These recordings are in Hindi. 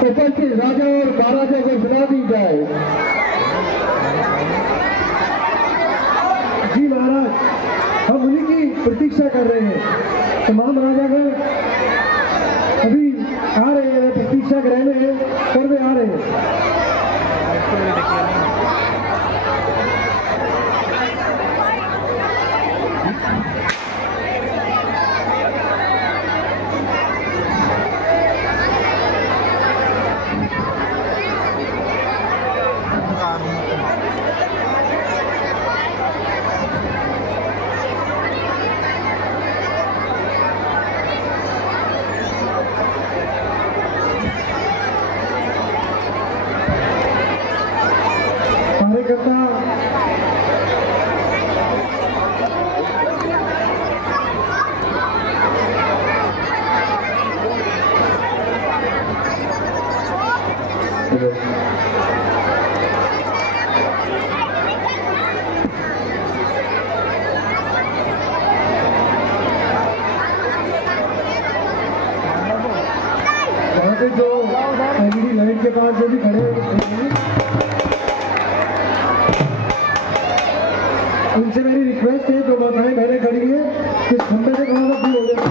उपस्थित राजा और महाराजा को बुला दी जाए। जी महाराज, हम उन्हीं की प्रतीक्षा कर रहे हैं। तमाम राजागण अभी आ रहे हैं, प्रतीक्षा गृह में है और वे आ रहे हैं। जो एलईडी लाइट के पास जो भी खड़े हैं, उनसे मेरी रिक्वेस्ट है, जो माताएं बहनें खड़ी हैं, इस खंभे से थोड़ा सा दूर हो जाए।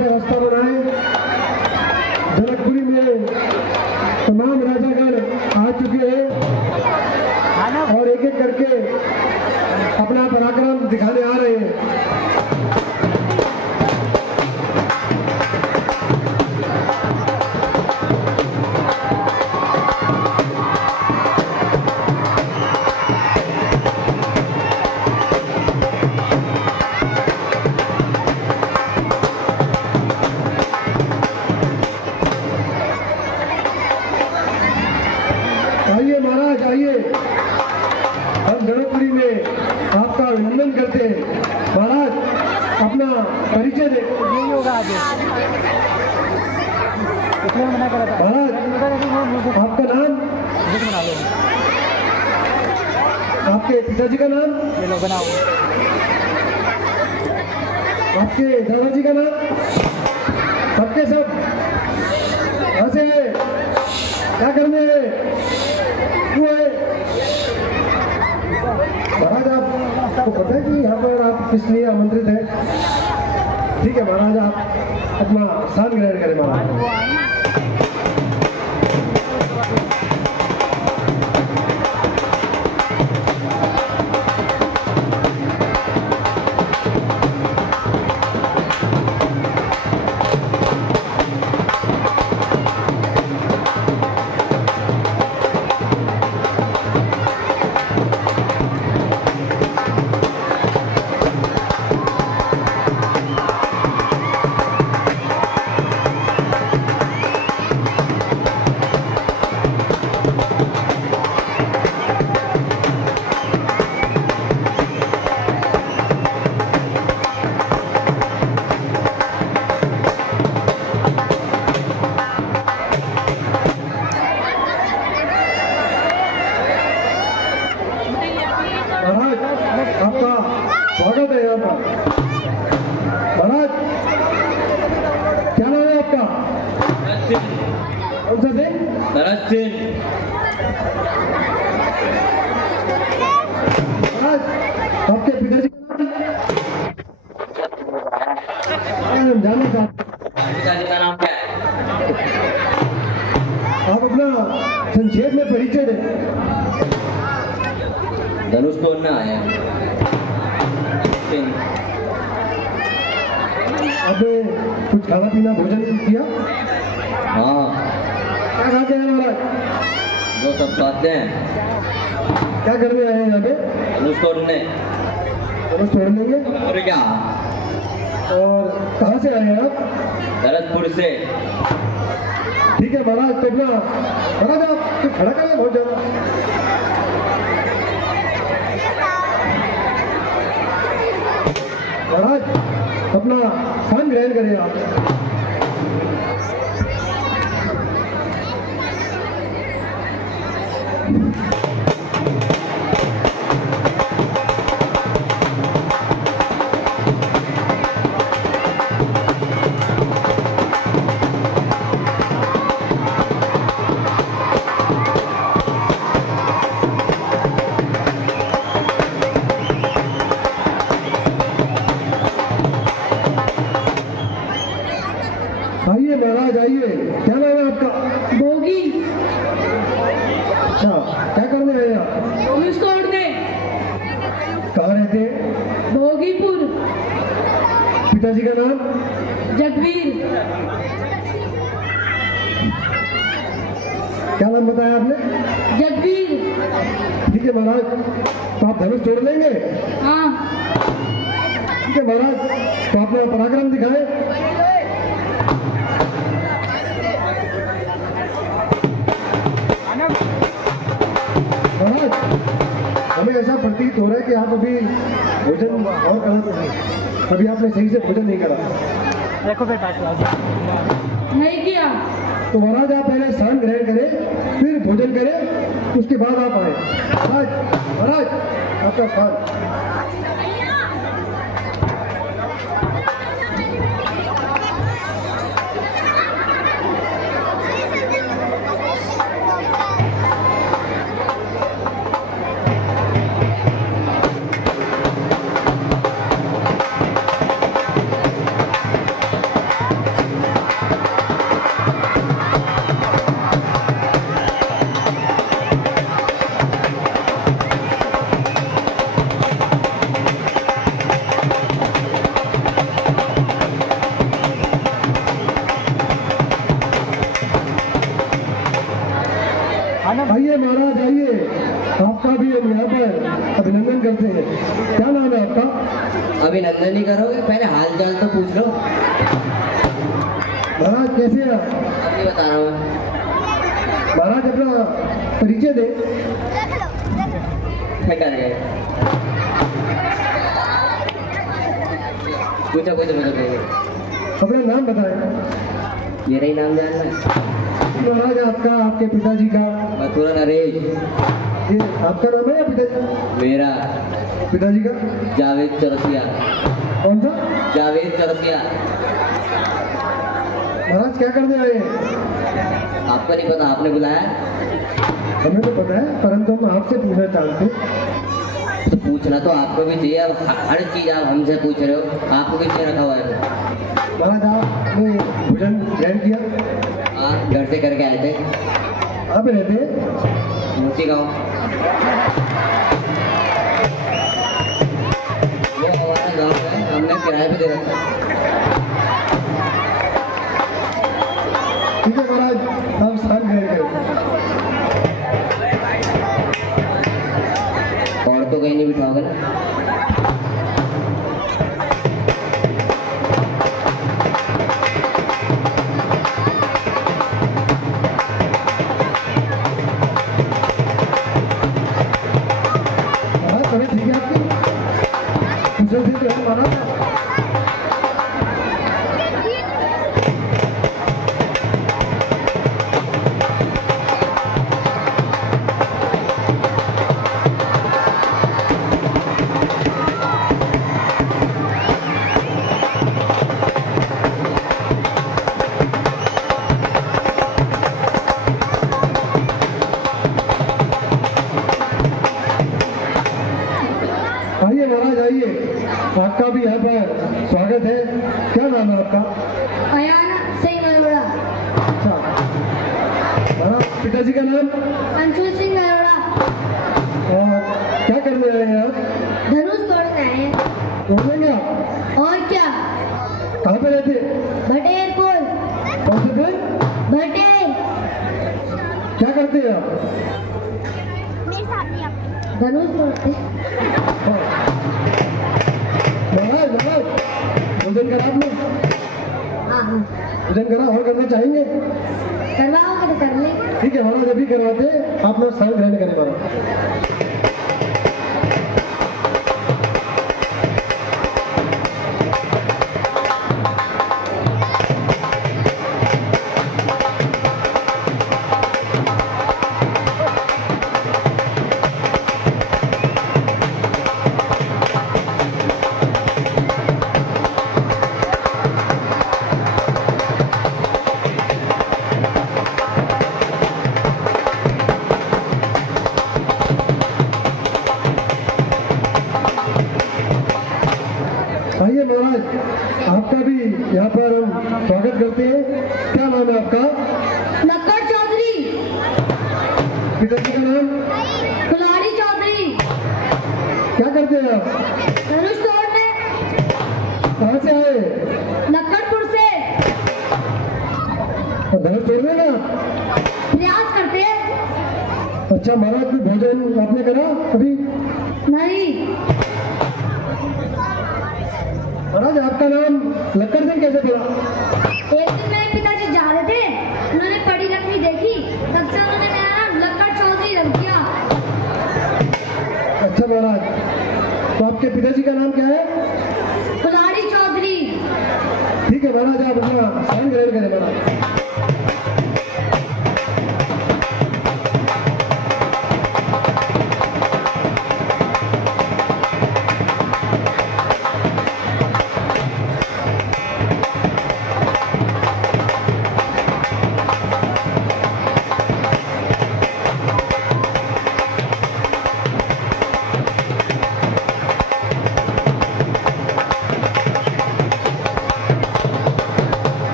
रास्ता बनाए। जनकपुरी में तमाम राजागण आ चुके हैं और एक एक करके अपना पराक्रम दिखाने आ रहे हैं। आइए महाराज, आइए, हम जनकपुरी में आपका अभिनंदन करते हैं। महाराज, अपना परिचय दे। यही होगा आगे। महाराज, आपका नाम? आपके पिताजी का नाम? आपके दादाजी का नाम? सबके सब ऐसे क्या करने महाराज? आपको पता है कि यहाँ पर आप किस लिए आमंत्रित हैं? ठीक है महाराज, आप अपना स्थान ग्रहण करें। महाराज, आपका स्वागत है यहाँ पर। महाराज, क्या नाम है आपका? कौन सा सिंह? भरत सिंह। महाराज, आपके पिताजी जानना चाहते? पिताजी का नाम क्या है? आप अपना संक्षेप में परिचय दें। धनुष तोड़ना आया। अब कुछ खाना पीना भोजन किया? हाँ। क्या खाते हैं महाराज? जो सब खाते हैं। क्या करने आए हैं यहाँ पे? धनुष तोड़ने। धनुष तोड़ लेंगे? और क्या? और कहाँ से आए हैं आप? भरतपुर से। ठीक है महाराज, तो अपना महाराज आप तो खड़ा करें बहुत ज्यादा। महाराज अपना स्थान ग्रहण करें आप। आइए महाराज आइए, क्या नाम है आपका? भोगी। अच्छा, क्या करने आए आप? पुलिस तोड़ने। कहाँ रहते हैं? भोगीपुर। पिताजी का नाम? जगवीर। क्या नाम बताया आपने? जगवीर। ठीक है महाराज, तो आप धनुष तोड़ लेंगे? हाँ। ठीक है महाराज, तो अपना पराक्रम दिखाएं। महाराज हमें ऐसा प्रतीत हो रहा है कि आप अभी भोजन और गलत नहीं, अभी आपने सही से भोजन नहीं करा। देखो बेटा नहीं किया। तो महाराज आप पहले स्नान ग्रहण करें, फिर भोजन करें, उसके बाद आप आए। महाराज महाराज आपका स्थान। आइए महाराज आइए, आपका भी हम यहाँ पर अभिनंदन करते हैं। क्या नाम है आपका? अभिनंदन ही करोगे, पहले हाल चाल तो पूछ लो। महाराज कैसे हैं आप? अभी बता रहा हूँ। महाराज अपना परिचय दे। कर गए पूछो पूछो पूछो। अपना नाम बताएं। मेरा ही नाम जानना है? महाराज आपका, आपके पिताजी का? मथुरा नरेश। ये आपका नाम है या पिताजी? मेरा पिताजी का? जावेद चौरसिया। कौन सा? जावेद चौरसिया। महाराज क्या करने आए हैं? आपको नहीं पता, आपने बुलाया? हमें तो पता है, परंतु हम आपसे पूछना चाहते हैं। तो पूछना तो आपको भी चाहिए। अब हर चीज आप हमसे पूछ रहे हो, आपको भी चाहिए रखा हुआ है। महाराज आपने भोजन ग्रहण किया? हाँ, घर से करके आए थे। आप रहते हैं? मोती गाँव। वो हमारा गाँव है, हमने किराए पे दे रखा है। ठीक है महाराज, आप स्थान ग्रहण करें। और तो कहीं नहीं बिठाओगे ना? महाराज तबीयत ठीक है आपकी? कुशल से तो है महाराज? आइए महाराज आइए, आपका भी यहाँ पर स्वागत है। क्या नाम है आपका? अयान सिंह अरोड़ा। अच्छा, महाराज पिताजी का नाम? अंशु सिंह अरोड़ा। और क्या करने आए हैं आप? धनुष तोड़ने आए हैं। तोड़ लेंगे आप? और क्या? कहाँ पे रहते? भटेरपुर। कौन से पे? भटेर। क्या करते हैं आप? धनुष तोड़ते। हाँ। महाराज महाराज भोजन करा आपने? हाँ हाँ। भोजन करा और करना चाहेंगे? करवाओगे तो कर लेंगे। ठीक है महाराज, अभी करवाते, आप लोग स्थान ग्रहण करें महाराज। आइए महाराज, आपका भी यहाँ पर हम स्वागत करते हैं। क्या नाम है आपका? लक्कड़ चौधरी। पिताजी का नाम? कुल्हाड़ी चौधरी। क्या करते हैं आप? धनुष तोड़ने। कहाँ से आए? लक्कड़पुर से। धनुष तोड़ने का? प्रयास करते हैं। अच्छा महाराज, कोई भोजन आपने करा अभी? नहीं। महाराज आपका नाम लक्कड़ सिंह कैसे पड़ा? एक दिन मेरे पिताजी जा रहे थे, उन्होंने पड़ी रखी देखी, तब से उन्होंने मेरा नाम लक्कड़ चौधरी रख दिया। अच्छा महाराज, तो आपके पिताजी का नाम क्या है? कुल्हाड़ी चौधरी। ठीक है महाराज, आप अपना स्थान ग्रहण करें महाराज।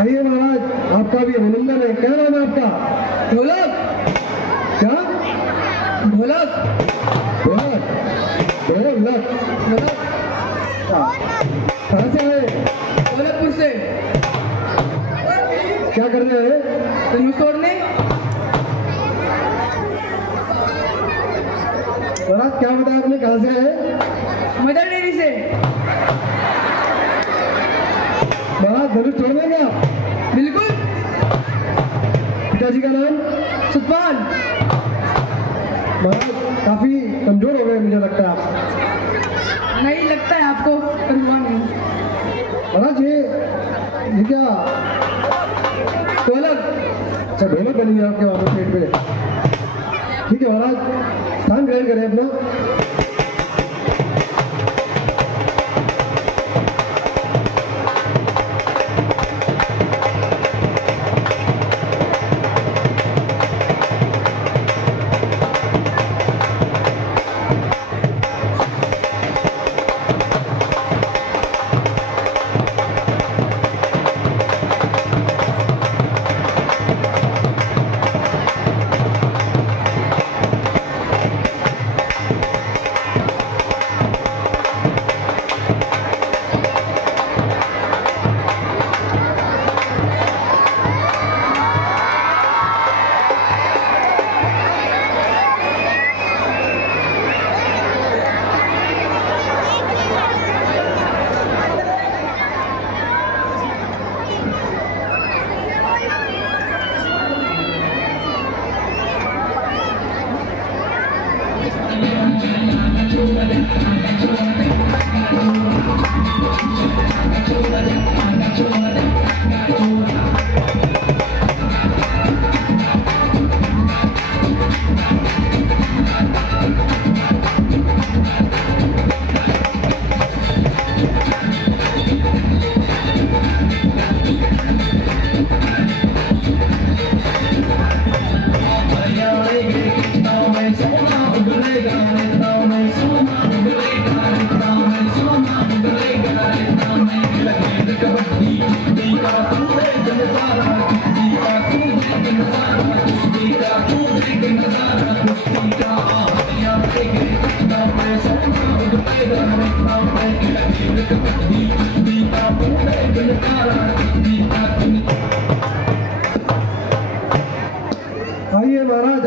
आइए महाराज, आपका भी अभिनंदन है। क्या नाम है आपका? ढोलक। क्या? ढोलक। ढोलक। ढोलक। ढोलक। कहाँ से आए? ढोलकपुर से। क्या कर रहे हैं? धनुष तोड़ने। महाराज क्या बताया आपने, कहाँ से आए? मदर डेयरी से। महाराज धनुष तोड़ने का? बिल्कुल। पिताजी का नाम? सुखपाल। महाराज काफी कमजोर हो गए मुझे लगता है आप। नहीं लगता है आपको, पर हुआ नहीं। महाराज ये क्या ढोलक? अच्छा ढोलक बनी है आपके वहाँ पेट पे। ठीक है महाराज, स्थान ग्रहण करें अपना।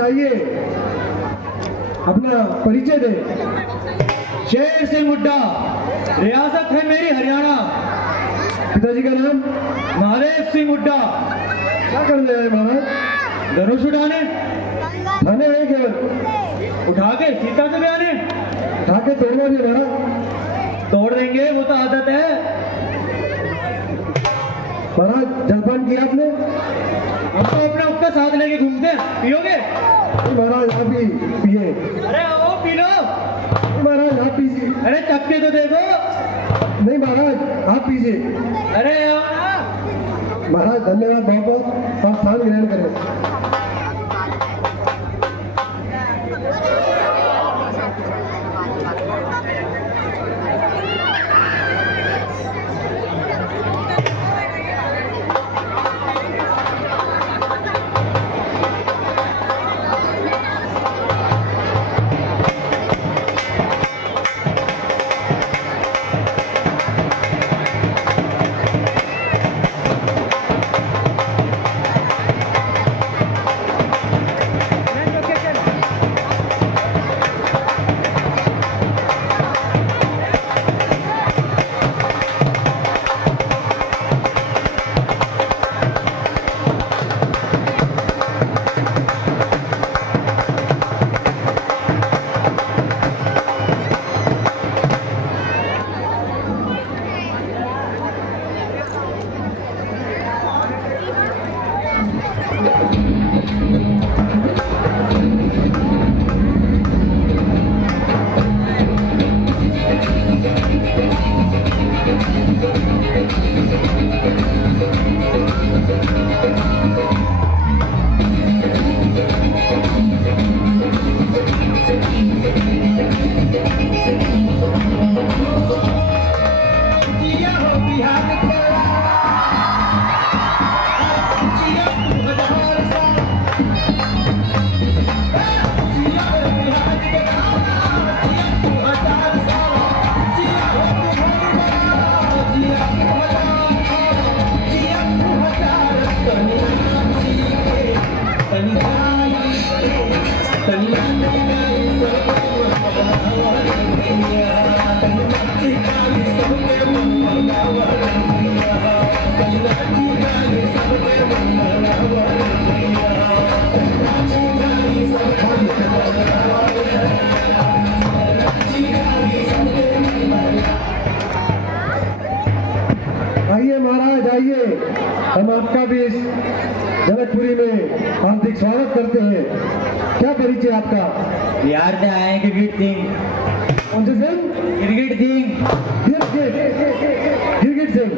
आइए, अपना परिचय दे। शेर सिंह हुड्डा, रियासत है मेरी हरियाणा। पिताजी का नाम? महादेव सिंह हुड्डा। क्या करने आए महाराज? धनुष उठाने। थाने आए केवल? उठा के सीता से ले आने। उठा के तोड़ना भी महाराज? तोड़ देंगे, वो तो आदत है। महाराज जलपान किया आपने? हम तो अपना उसका साथ लेके घूमते हैं, पियोगे? महाराज आप ही पिए। अरे आओ पी लो। महाराज आप पीजिए। अरे चक्के तो देखो। नहीं महाराज आप पीजिए। अरे आओ ना। महाराज धन्यवाद बहुत बहुत, आप स्थान ग्रहण करें। आइए महाराज आइए, हम आपका भी इस जनकपुरी में हार्दिक स्वागत करते हैं। क्या परिचय आपका? बिहार से आए हैं गिरगिट सिंह। कौन से सिंह? गिरगिट सिंह। गिरगिट सिंह,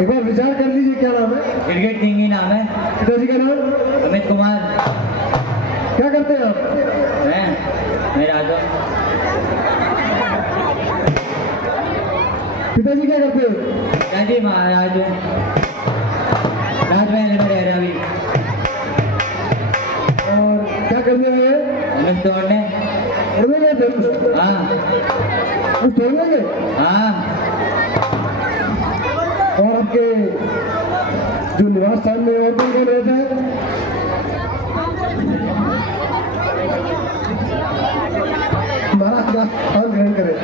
एक बार विचार कर लीजिए क्या नाम है? गिरगिट सिंह ही नाम है। पिताजी का नाम? अमित कुमार। क्या करते हैं आप? मैं राजा। पिताजी क्या करते हैं? गांधी महाराज राजमहल में रह रहा अभी। और क्या करने आए हैं? धनुष तोड़ने। उड़ने गए धनुष? हाँ कुछ तोड़ने गए? हाँ। और आपके जो निवास स्थान में और कौन कौन रहता है? महाराज का स्थान ग्रहण करें।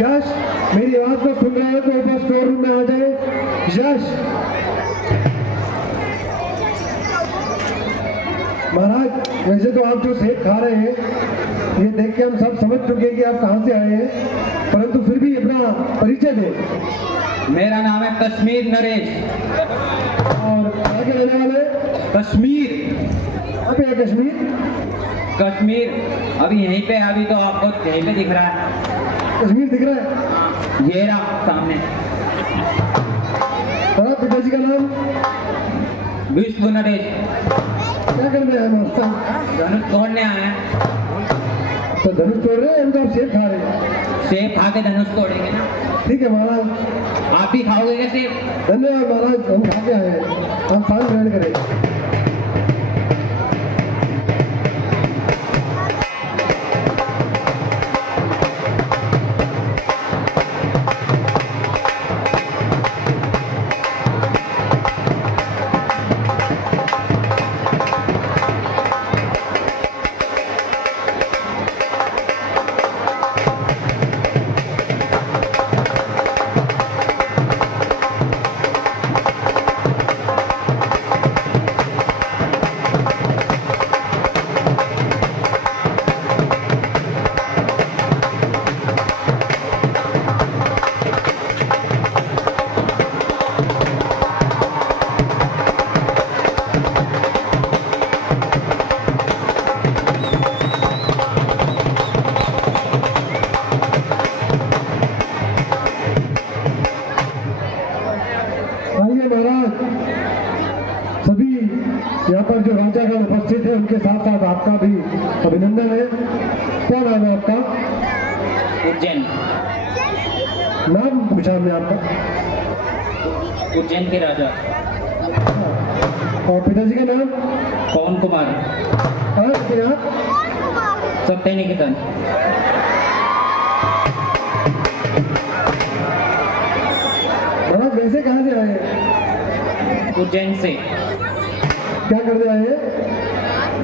यश, मेरी आवाज को सुन रहे हो तो ऊपर स्टोर रूम में आ जाए। यश, महाराज वैसे तो आप जो सेब खा रहे हैं ये देख के हम सब समझ चुके हैं कि आप कहाँ से आए हैं, परंतु फिर भी अपना परिचय दें। मेरा नाम है कश्मीर नरेश। और कहाँ के रहने वाले? कश्मीर। कहाँ पे है कश्मीर? कश्मीर अभी यहीं पे, अभी तो आपको यहीं पे दिख रहा है। कश्मीर दिख रहा है? ये रहा सामने। और आप पिताजी का नाम? विष्णु नरेश। क्या करने आए महाराज? धनुष तोड़ने आए हैं। तो धनुष तोड़ रहे हैं, हम तो आप सेब खा रहे हैं। सेब खा के धनुष तोड़ेंगे ना। ठीक है महाराज। आप भी खाओगे क्या सेब? धन्यवाद महाराज, हम खा के आए हैं। आप पान ग्रहण करें। सभी यहाँ पर जो राजागण उपस्थित है उनके साथ साथ आपका भी अभिनंदन है। क्या नाम है आपका? उज्जैन। नाम पूछा हमने आपका। उज्जैन के राजा। और पिताजी का नाम? पवन कुमार। और यहाँ सत्य निकेतन। महाराज वैसे कहाँ से आए हैं? उज्जैन से। क्या करने आए हैं?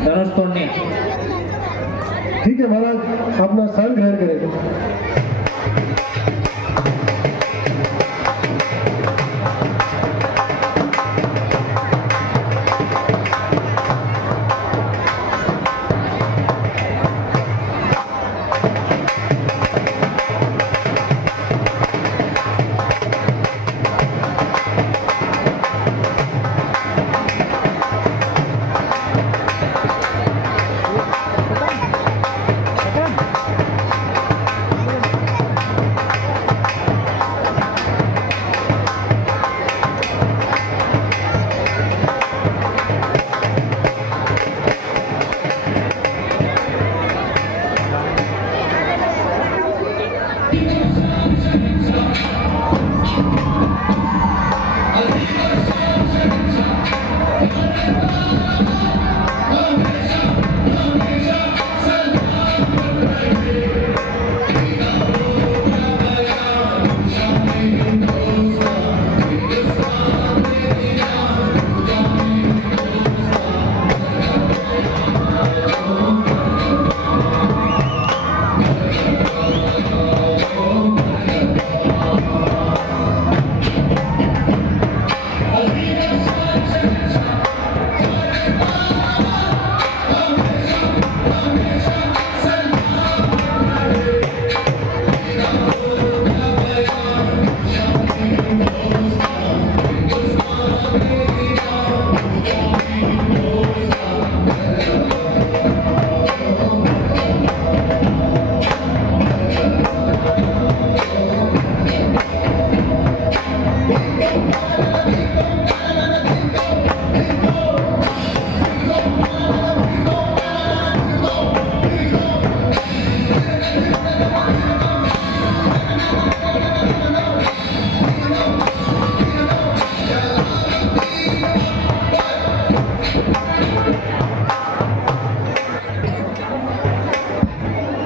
धनुष तोड़ने। ठीक है महाराज, अपना स्थान ग्रहण करें।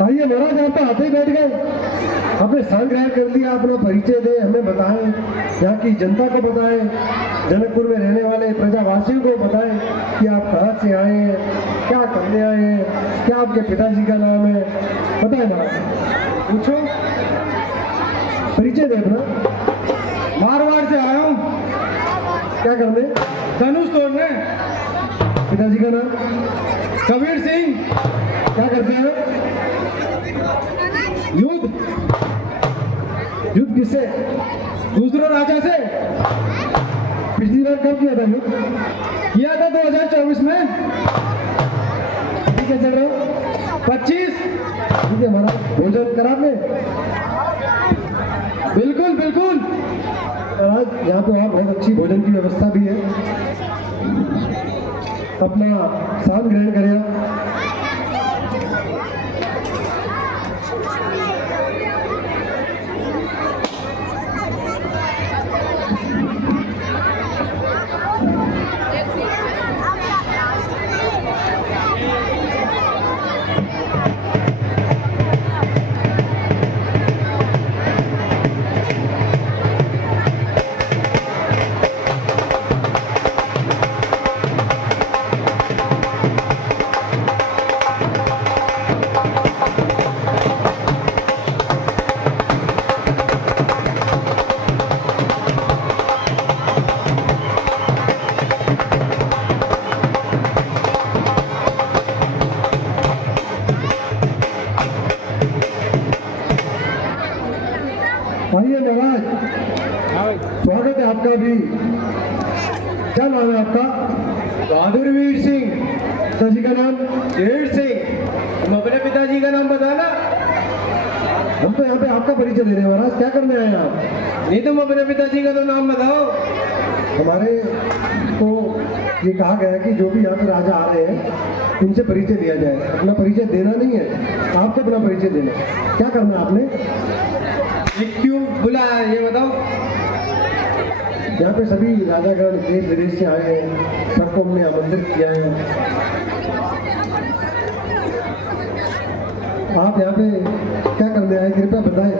आइए महाराज, आप तो आते ही बैठ गए। आपने स्थान ग्रहण कर लिया, अपना परिचय दें, हमें बताएं, यहाँ की जनता को बताएं, जनकपुर में रहने वाले प्रजावासियों को बताएं कि आप कहाँ से आए हैं, क्या करने आए हैं, क्या आपके पिताजी का नाम है, बताएं महाराज। पूछो, परिचय दें अपना। मारवाड़ से आया हूँ। क्या करने? धनुष तोड़ने। पिताजी का नाम? कबीर सिंह। क्या करते हैं? युद्ध? युद्ध किससे? दूसरे राजा से? पिछली बार कब किया था युद्ध? किया था 2024 में। ठीक है, चल रहा 25। ठीक है महाराज, भोजन करा आपने? बिल्कुल बिल्कुल। महाराज यहाँ पे और बहुत अच्छी भोजन की व्यवस्था भी है, अपना स्थान ग्रहण करें आप। आइए महाराज, स्वागत है आपका भी। क्या नाम है आपका? बहादुर वीर सिंह। पिताजी का नाम? वीर सिंह। तुम अपने पिताजी का नाम बताना। हम तो यहाँ पे आपका परिचय दे रहे हैं महाराज, क्या करने आए हैं आप? नहीं, तुम अपने पिताजी का तो नाम बताओ। हमारे को ये कहा गया है कि जो भी यहाँ पे राजा आ रहे हैं उनसे परिचय दिया जाए। अपना परिचय देना नहीं है, आपको अपना परिचय देना है। क्या करना है आपने? ये क्यों बुलाया है, ये बताओ। यहाँ पे सभी राजागण देश विदेश से आए हैं, सबको हमने आमंत्रित किया है। आप यहाँ पे क्या करने आए, कृपया बताएं।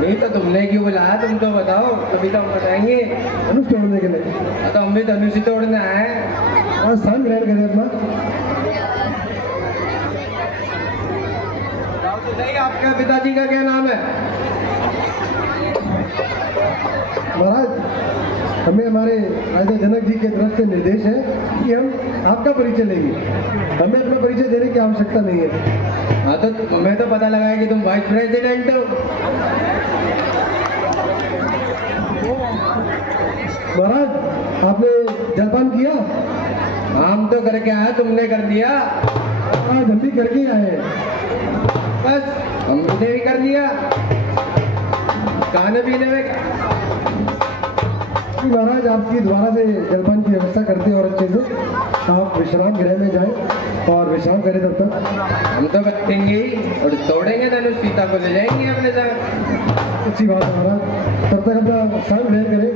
नहीं तो तुमने क्यों बुलाया, तुम तो बताओ, तभी तो हम बताएंगे। धनुष तोड़ने के लिए। तो हम भी धनुष ही तोड़ने आए हैं। और स्थान ग्रहण करें अपना। बताओ तो सही, आपके पिताजी का क्या नाम है? महाराज, हमें हमारे राजा जनक जी के तरफ से निर्देश है कि हम आपका परिचय लेंगे, हमें अपना परिचय देने की आवश्यकता नहीं है। हाँ तो हमें तो पता लगा है कि तुम वाइस प्रेसिडेंट हो। महाराज, आपने जलपान किया? हम तो करके आए, तुमने कर दिया। आज हम भी करके ही आए हैं। बस हमने भी कर दिया। खाने पीने में महाराज आपकी द्वारा से जलपान की व्यवस्था करते हैं और अच्छे से आप विश्राम गृह में जाएं और विश्राम करें तब तक। हम तो कटेंगे ही और तोड़ेंगे धनुष, सीता को ले जाएंगे अपने साथ। अच्छी बात है महाराज, तब तक अपना विश्राम ग्रहण करें।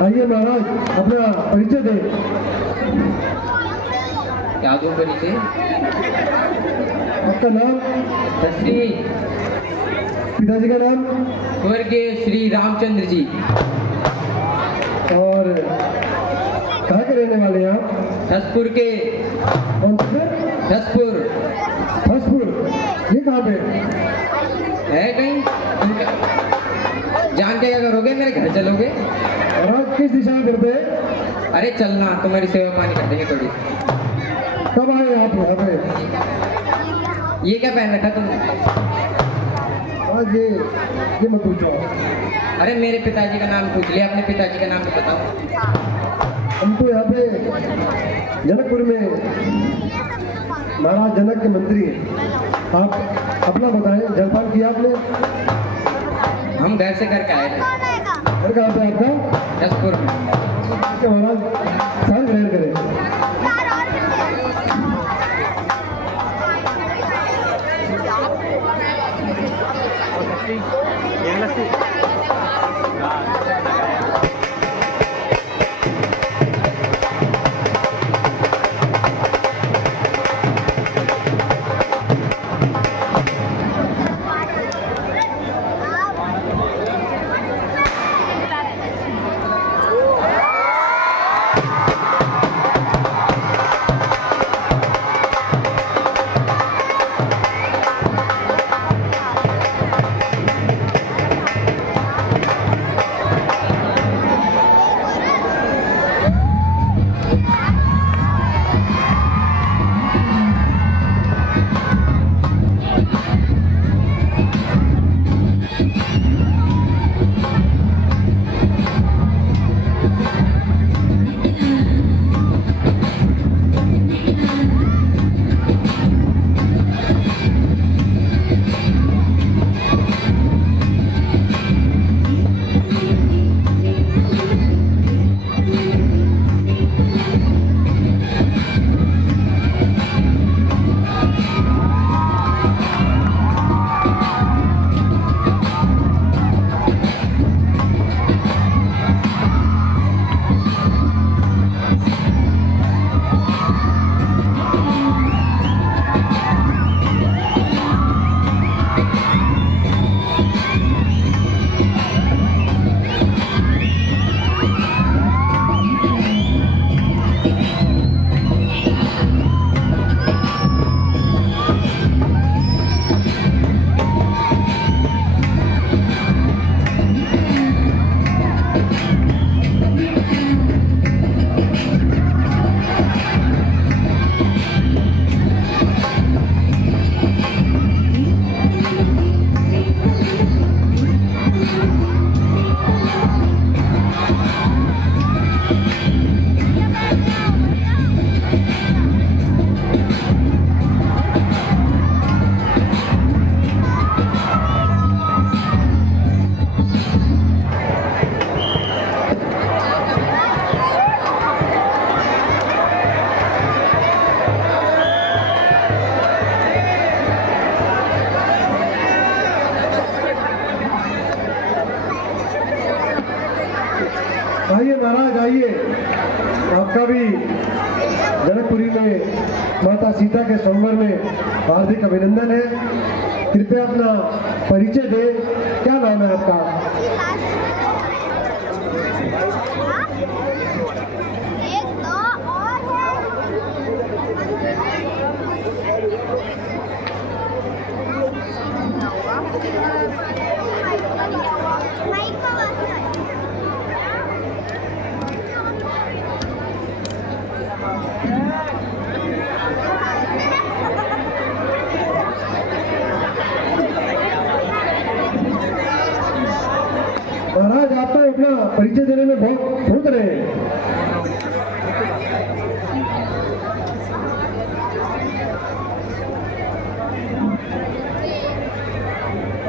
आइए महाराज, अपना परिचय दें। क्या दो परिचय? आपका नाम? श्री पिताजी का नाम? स्वर्गीय श्री रामचंद्र जी। और कहाँ के रहने वाले हैं आप? हसपुर के। कौन से? हसपुर। हसपुर, ये कहाँ पे? है कहीं? जान के क्या करोगे, मेरे घर चलोगे? और आप किस दिशा में करते हैं? अरे चलना, तुम्हारी सेवा पानी कर देंगे थोड़ी। कब आए आप यहाँ पे? ये क्या पहन रखा तुम? आज ये मत पूछो। अरे मेरे पिताजी का नाम पूछ लिया, अपने पिताजी का नाम तो बताओ। हम तो यहाँ पे जनकपुर में महाराज जनक के मंत्री हैं। आप अपना बताएं, जलपान किया आपने? हम घर से करके आए थे घर कहाँ पे आपका? जसपुर में। ठीक है महाराज, सारे ग्रहण करें। आइए महाराज, आइए। आपका भी जनकपुरी में माता सीता के संवर में हार्दिक अभिनंदन है। कृपया अपना परिचय दें, क्या नाम है आपका? महाराज, आप तो अपना परिचय देने में बहुत सोच रहे हैं।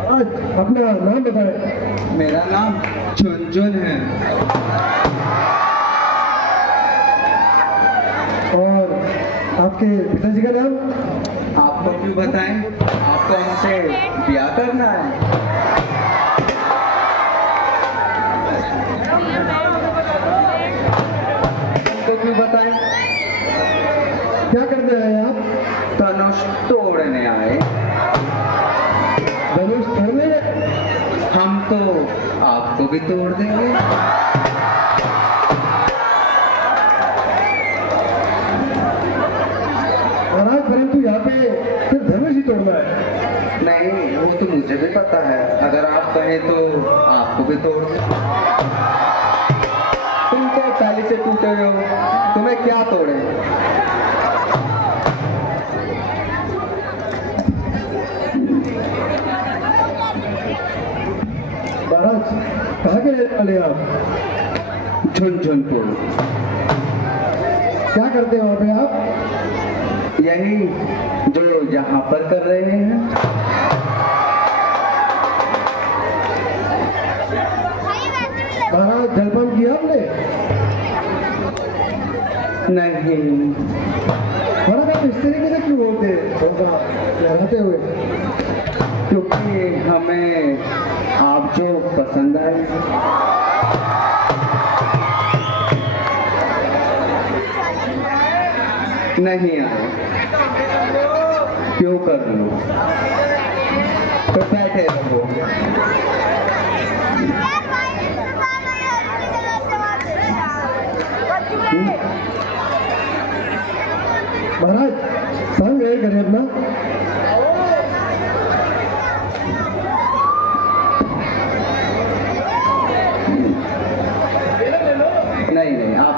आज अपना नाम बताएं। मेरा नाम चुनचुन है। और आपके पिताजी का नाम? आपको क्यों बताएं? आपको हमसे ब्याह करना है? तो क्यों बताएं? क्या करते हैं आप? धनुष तोड़ने आए। धनुष तोड़ने? हम तो आपको भी तोड़ देंगे। महाराज, परंतु यहाँ पे सिर्फ धनुष ही तोड़ना है। नहीं, वो तो मुझे भी पता है। अगर आप कहें तो आपको भी तोड़ दें। तुम तो पहले से टूटे हो, तुम्हें क्या तोड़े? महाराज, कहाँ के रहने वाले आप? झुनझुनपुर। क्या करते हैं वहाँ पे आप? यही जो यहाँ पर कर रहे हैं। महाराज जलपान किया आपने? नहीं। महाराज आप इस तरीके से क्यों बोलते हैं थोड़ा सा लहराते हुए? क्योंकि हमें आप जो पसंद आए। नहीं आए क्यों कर लूं? तो बैठे रहो। महाराज संग है करें अपना। नहीं नहीं आप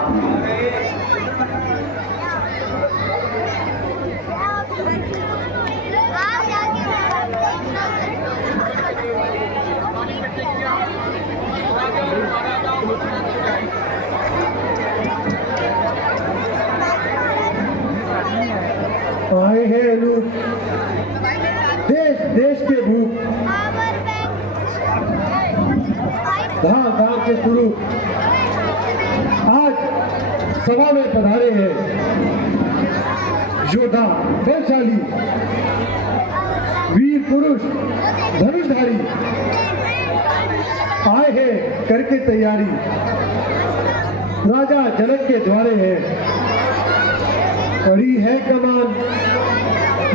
आए हैं अनूप देश देश के भूख धाम धाम के गुरु आज सभा में पधारे हैं योद्धा बलशाली वीर पुरुष धनुषधारी आए हैं करके तैयारी राजा जनक के द्वारे हैं कड़ी है कमान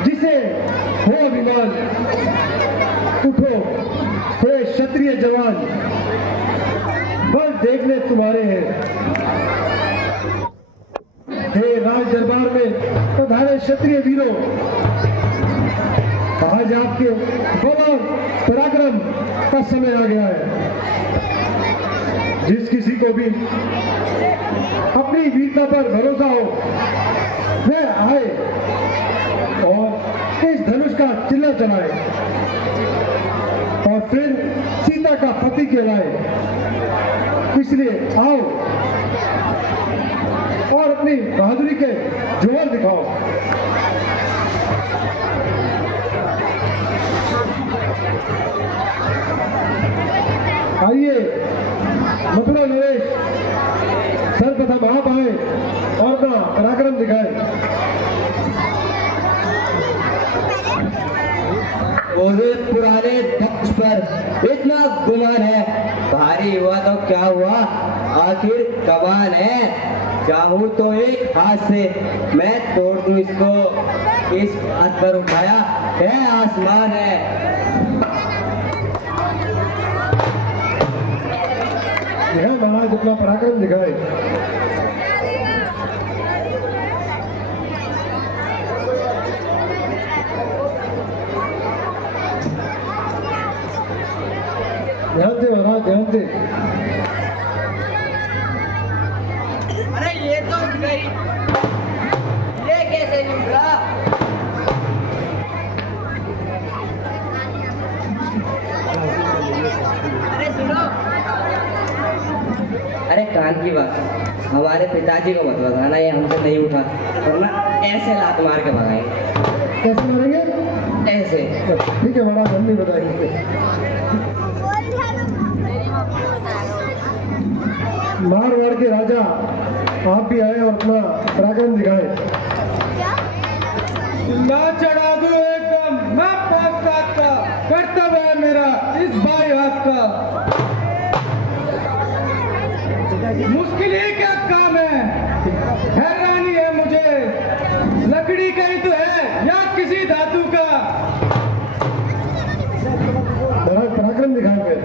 जिसे हो अभिमान उठो हे क्षत्रिय जवान बल देखने तुम्हारे हैं हे राज दरबार में पधारे क्षत्रिय वीरों आज आपके बल और पराक्रम का समय आ गया है जिस किसी को भी अपनी वीरता पर भरोसा हो वह आए और इस धनुष का चिल्ला चलाए और फिर सीता का पति कहलाए। इसलिए आओ और अपनी बहादुरी के जोहर दिखाओ। आइए मथुरा नरेश सर्वप्रथम आप आए और अपना पराक्रम दिखाए। ओरे पुराने दक्ष पर इतना गुमान है, भारी हुआ तो क्या हुआ, आखिर कमान है। चाहूं तो एक हाथ से मैं तोड़ दूं इसको, इस हाथ पर उठाया है आसमान है। यह महाराज अपना पराक्रम दिखाए। ध्यान से महाराज ध्यान से। अरे ये तो उठ गई, ये कैसे उठ रहा? अरे सुनो, अरे कान की बात, हमारे पिताजी को मत बताना ये हमसे नहीं उठा, वरना ऐसे लात मार के भगाएंगे। कैसे मारेंगे? ऐसे। ठीक है महाराज हम नहीं बताएंगे। मारवाड़ के राजा आप भी आए और अपना पराक्रम दिखाए। ना चढ़ा दूं एकदम, मैं पास का कर्तव्य है मेरा इस भाई हाथ का। मुश्किल ही क्या काम है, हैरानी है मुझे, लकड़ी का ही तो है या किसी धातु का। महाराज पराक्रम दिखाए फिर।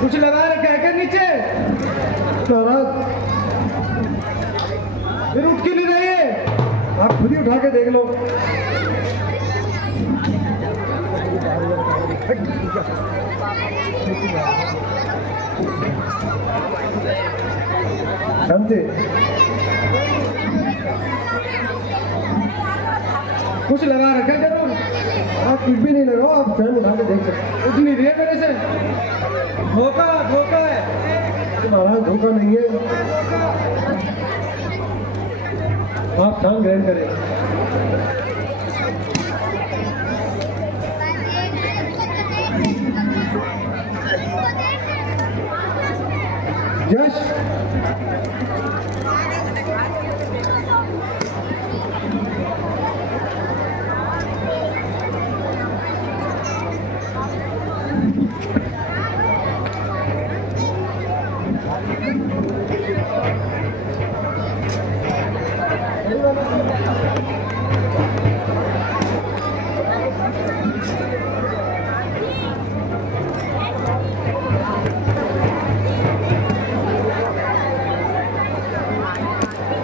कुछ लगा रखा है क्या नीचे? महाराज फिर उठ क्यों नहीं रही है? आप खुद ही उठा के देख लो। ध्यान से। कुछ लगा रखा है जरूर। आप कुछ भी नहीं लगाओ, आप स्वयं उठा के देख सकते कुछ नहीं दिया मेरे से। धोखा धोखा है। हैं। महाराज धोखा नहीं है, आप स्थान ग्रहण करें। यश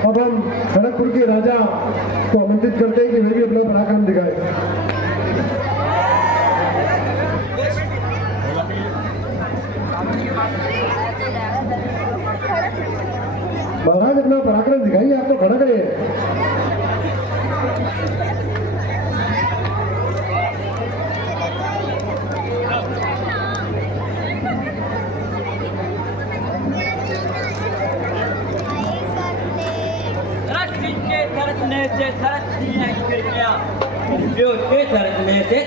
अब हम खड़गपुर के राजा को आमंत्रित करते हैं कि वे भी अपना पराक्रम दिखाए। महाराज अपना पराक्रम दिखाइए, आप तो खड़ा खड़े हैं। धरने से धरती है गिर गया, जो के धरने से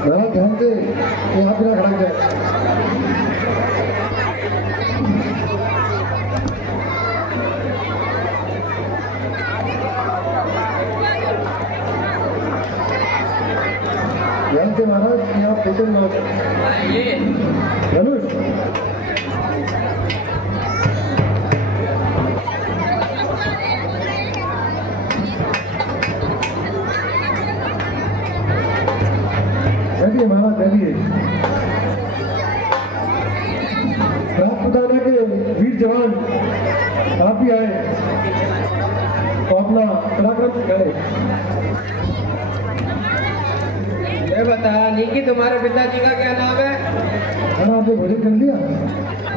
महाराज ध्यान से यहाँ बिना खड़ा जाए। ध्यान से महाराज, यहाँ पेटन ना ये धनुष। बैठिए महाराज, बैठिए। राजपुताना के वीर जवान आप भी आए तो अपना पराक्रम दिखाए। ये बता निकी, तुम्हारे पिताजी का क्या नाम है? खाना आपने भोजन कर लिया?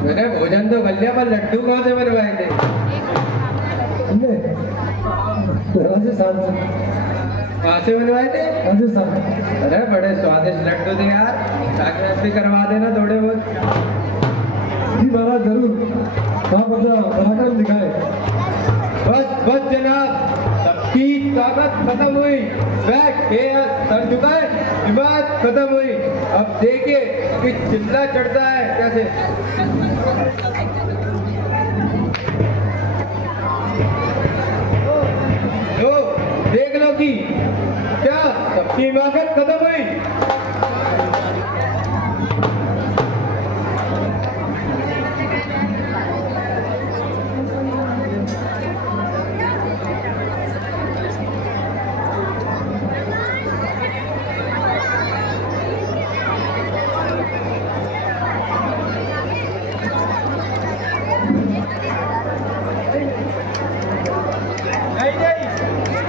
मैंने भोजन तो कर लिया, पर लड्डू कहाँ से बनवाए थे? हमने राजस्थान से। कहाँ से बनवाए थे? राजस्थान। अरे बड़े स्वादिष्ट लड्डू थे यार, ताकि भी करवा देना थोड़े बहुत। जी महाराज जरूर, आप अपना पराक्रम दिखाए। बस बस जनाब, सबकी ताकत खत्म हुई, बैठ के सर झुकाए, हिम्मत खत्म हुई। अब देखिए कि चिल्ला चढ़ता है कैसे। लो देख लो कि क्या सबकी ताकत खत्म हुई।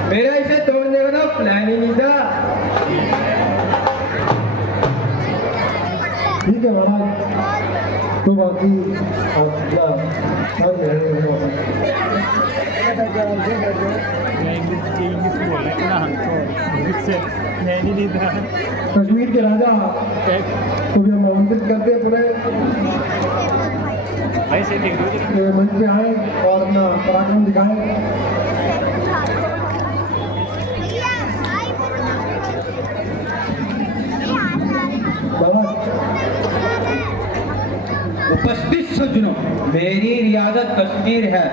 मेरा इसे तोड़ने का तो प्लान ही नहीं था। ठीक है महाराज, तो बाकी आप अपना स्थान ग्रहण करें। इंग्लिश बोल रहे हैं ना हमको, इंग्लिश से मैं नहीं था। कश्मीर के राजा को भी हम आमंत्रित करते हैं पुनः ऐसे ठीक कि मंच पे आए और अपना पराक्रम दिखाएं। उपस्थित सज्जनों, मेरी रियासत कश्मीर है,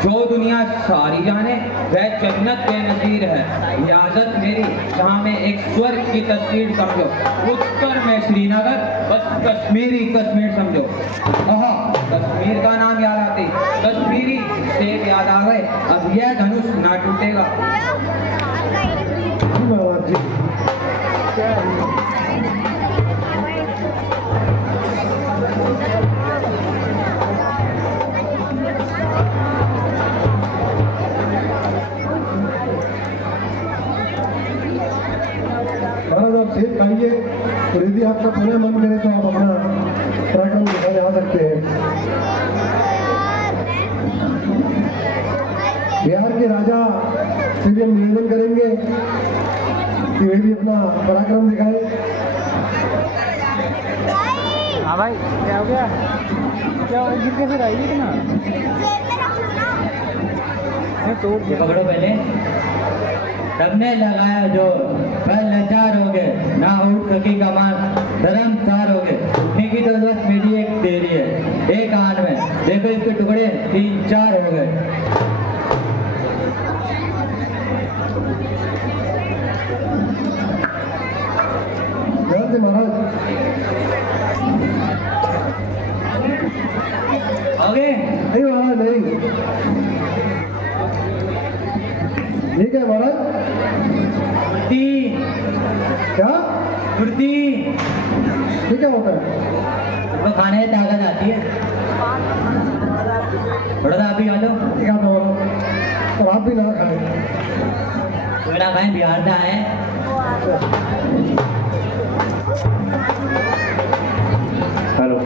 जो दुनिया सारी जाने वह जन्नत के नज़ीर है। रियासत मेरी जहाँ में एक स्वर्ग की तस्वीर समझो, उत्तर में श्रीनगर, बस कश्मीरी कश्मीर समझो। आहा, कश्मीर का नाम याद आते कश्मीरी सेब याद आ गए, अब यह धनुष ना टूटेगा। महाराज जी महाराज, आप सेब खाइए और यदि आपका पुनः मन करे तो आप अपना पराक्रम दिखाने आ सकते हैं। बिहार के राजा से भी हम निवेदन करेंगे कि वे भी अपना पराक्रम दिखाएं। हाँ भाई क्या हो गया? क्या गिर कैसे रही है ना? तोड़ ये पकड़ो पहले। सबने लगाया जो कल लाचार हो गए, ना उठ सकी कमान, धर्मसार हो गए। उठने की तो बस मेरी एक देरी है। एक आन में देखो इसके टुकड़े 3-4 हो गए। ध्यान से महाराज। हो गए? नहीं महाराज नहीं। ठीक है महाराज। फुर्ती, क्या फुर्ती। ये क्या होता है? तो खाने में ताकत आती है। थोड़ा सा आप ही खा लो। क्या था और आप भी ना खाए। कोई ना खाए, बिहार से आए हैं। हेलो।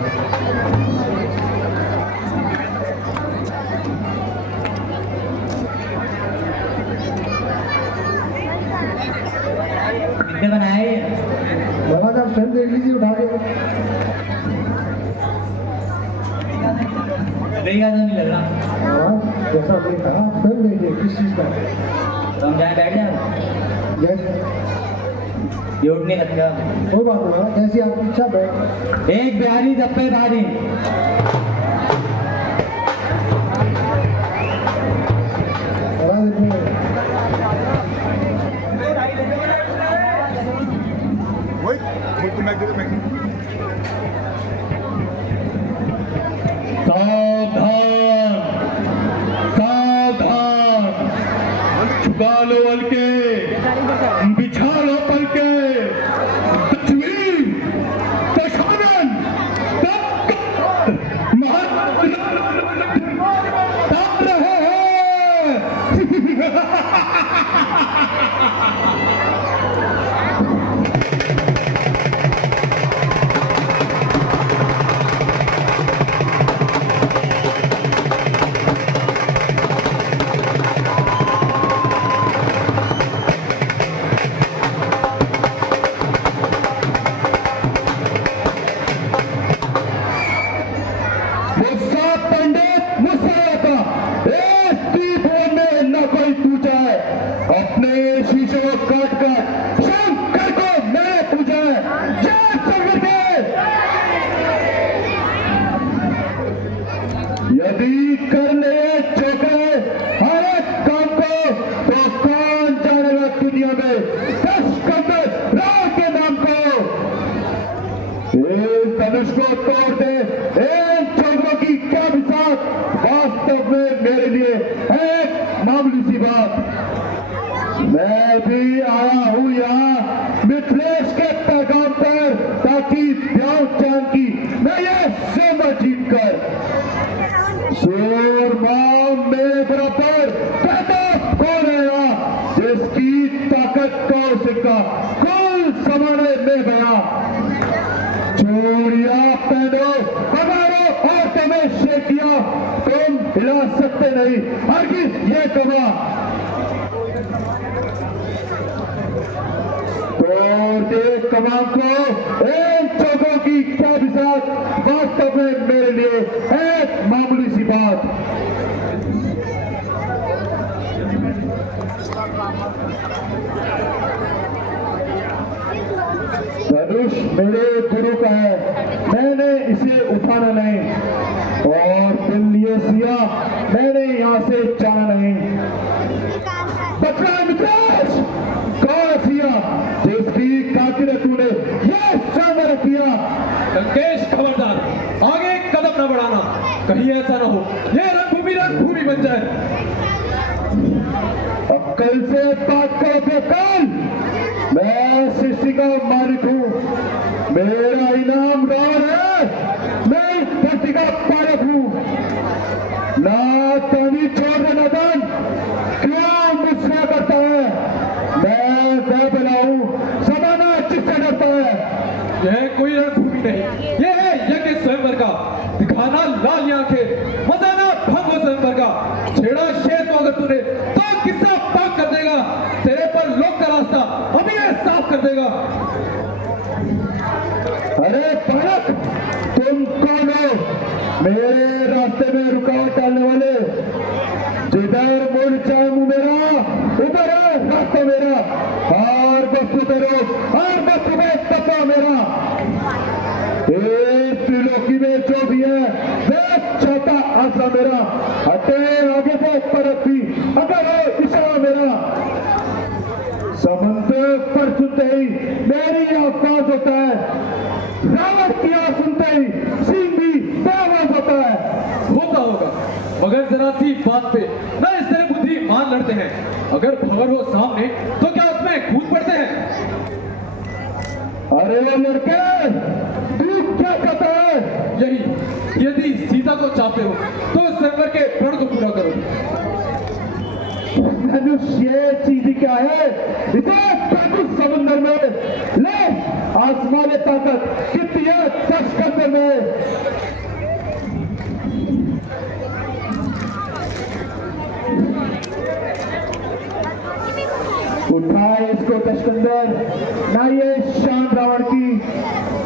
कितने बनाए ये? महाराज आप स्वयं देख लीजिए उठा के। बेगा तो नहीं लग रहा। महाराज जैसा आपने कहा स्वयं देखिए किस चीज का। तो हम जाए बैठ जाए। यस ये उठ नहीं लगता। कोई बात नहीं महाराज, जैसी आपकी इच्छा बैठ। एक बिहारी सब पे भारी। महाराज इतने सावधान, सावधान। छुपा लो हल्के, बिछा लो पलके। तस्वीर, तशानन, तप रहे हैं। मुस्सा पंडित मुस्सा आता, एक दीपों में न कोई पूछा है। अपने शीशे को काट काट शंकर को मैंने पूछा है। जय शंकर यदि करने चौके हर एक काम को तो कौन जानेगा दुनिया में 10 कंधे राम के नाम को। इस धनुष को तोड़ दे। इन चोरों की क्या बिसात वास्तव में मेरे लिए एक मामूली सी बात। मैं भी आया हूँ यहाँ मिथिलेश के पैगाम पर, ताकि ब्याह चांद की मैं ये सेना जीत कर सूरमा मेरे बराबर पैदा कौन है यहाँ, जिसकी ताकत को सिक्का कुल समाने में गया। चोरिया पहनो, कमारो और तुम्हें शेकिया, तुम हिला सकते नहीं हरगिज ये कमरा। तोड़ दे कमान को। इन चौकों की क्या बिसात वास्तव में मेरे लिए एक मामूली सी बात। धनुष मेरे गुरु का है, मैंने इसे उठाना नहीं, और तुम लिए सिया मैंने यहाँ से जाना नहीं। बकरा मित्रेश, कौन सिया जिसकी कातिल तूने ये सामर किया? लंकेश खबरदार, आगे कदम न बढ़ाना, कहीं ऐसा न हो ये रणभूमि बन जाए। अब कल से बात करो बेकल, मैं सृष्टि का मालिक हूँ, मेरा इनाम रावण है, मैं इस धरती का पालक हूँ। ना तभी छोड़ दे नादान, क्यों मुस्कुरा करता है? मैं वह बना हूँ समाना जिससे डरता है। यह कोई रणभूमि नहीं, यह है यज्ञ स्वयंवर का। दिखाना लाल आंखें, मजाना भंग स्वयंवर का। छेड़ा शेर को अगर तूने तुमने तो किस्सा पाक कर देगा। तेरे पर लोक का रास्ता अभी ये साफ कर देगा। अरे बालक, तुम कौन हो मेरे रास्ते में रुकावट डालने वाले? जिधर मुड़ जाए मुंह मेरा, उधर है रास्ता मेरा। और वस्तु तेरो, और वस्तु में तब्बा मेरा। इस त्रिलोकी में जो भी है वह चाहता आसरा मेरा। हटे आगे से परत भी अगर हो इशारा मेरा। समंदर पर सुनते ही मेरी आवाज होता है, रावण की आवाज सुनते ही सिंह भी बेआवाज होता है। होता होगा, मगर जरा सी बात पे न इस तरह बुद्धिमान लड़ते हैं। अगर भंवर हो सामने तो क्या उसमें कूद पड़ते हैं? अरे वो लड़के, तू क्या चाहता है? यही, यदि सीता को चाहते हो तो स्वयंवर के प्रण को पूरा करो। मनुष्य चीज क्या है? इसे काबू समुद्र में ले, आसमानी ताकत कितनी है तस्कंदर में। उठाए इसको तस्कंदर, ना ये शान रावण की।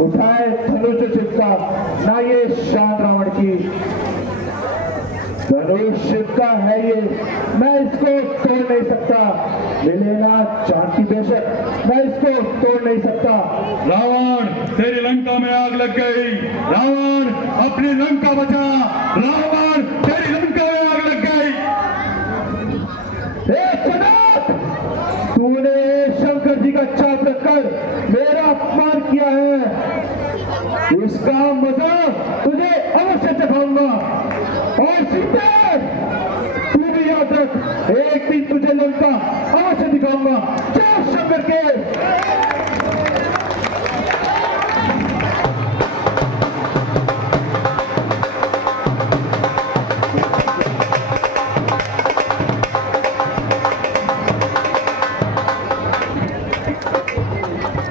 उठाए धनुष चिपका, ना ये शान रावण की। धनुष का है ये, मैं इसको तोड़ नहीं सकता। मिले ना चांद की बेशक, मैं इसको तोड़ नहीं सकता। रावण, तेरी लंका में आग लग गई। रावण, अपनी लंका बचा। रावण, तेरी लंका में आग लग गई। चनाक, तूने शंकर जी का चाप रखकर मेरा अपमान किया है। इसका मजा तुझे अवश्य चखाऊंगा। और सीते, तू भी याद रख, एक दिन तुझे लंका अवश्य दिखाऊंगा। जय शंकर के।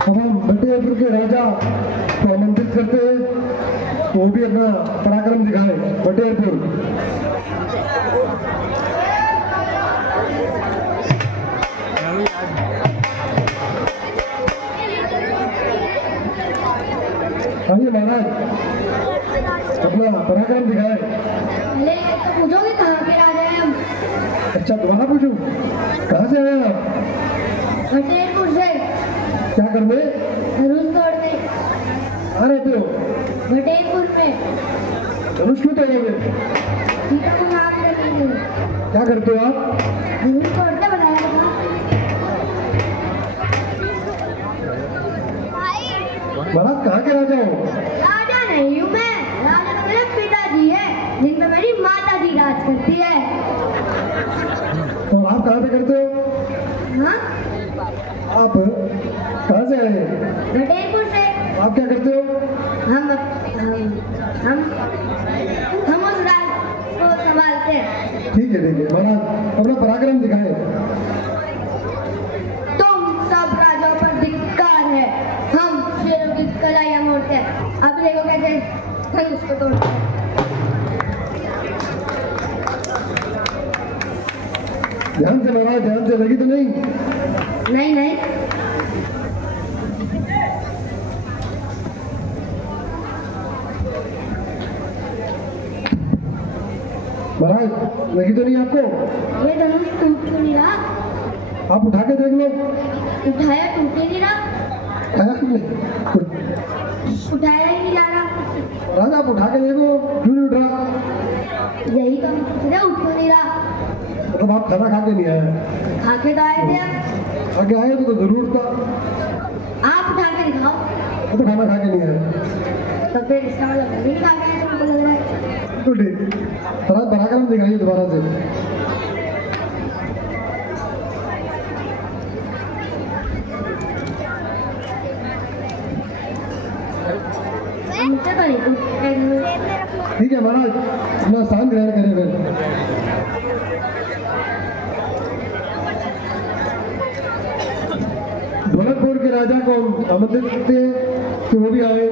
अब हम बटेरपुर के राजा को आमंत्रित करते हैं, वो भी अपना पराक्रम दिखाए। बटेरपुर, आइए महाराज, अपना पराक्रम दिखाए। पहले तो पूछोगे कहाँ के राजा हैं हम? अच्छा, दोबारा पूछूं, कहाँ से आए आप? फतेहपुर से। क्या करने धनुष तोड़ने। आ रहे थे? फतेहपुर में धनुष क्यों तोड़ोगे? सीता को मार देंगे। क्या करते हो आप? धनुष तोड़ते बनाया था। महाराज, कहाँ के राजा हो? राजा नहीं हूँ मैं, राजा तो मेरे पिताजी है, जिनमें मेरी माता जी राज करती है। और आप कहाँ से करते हो? हाँ, आप कहाँ से आए? फतेहपुर से। आप क्या करते हो? हम उस राज को संभालते हैं। ठीक है महाराज, अपना पराक्रम दिखाए। तुम सब राजाओं पर धिक्कार है, हम शेरों की कलाइयां मोड़ते हैं। अब देखो कैसे धनुष को तोड़ते हैं। ध्यान से महाराज, ध्यान से, लगी तो नहीं? नहीं नहीं, महाराज, लगी तो नहीं आपको? ये धनुष टूट क्यों नहीं रहा? आप उठा के देख लो। उठाया टूट ही नहीं रहा, आया आपने? उठाया ही नहीं जा रहा। महाराज, आप उठा के देखो, क्यों नहीं उठ रहा? यही तो हम पूछ रहे, उठ क्यों नहीं रहा? मतलब आप खाना खा के नहीं आए? आके तो आए थे आप। आगे आए तो जरूर था। आप उठा के दिखाओ। वो तो खाना खा के नहीं आए। तो फिर इसका मतलब नहीं खा के आए, तुमको लग रहा है। तो ठीक, महाराज पराक्रम दिखाइए दोबारा से। मुझसे तो नहीं टूट। ठीक है महाराज, अपना स्थान ग्रहण करें फिर। ढोलकपुर के राजा को आमंत्रित करते हैं कि वो भी आए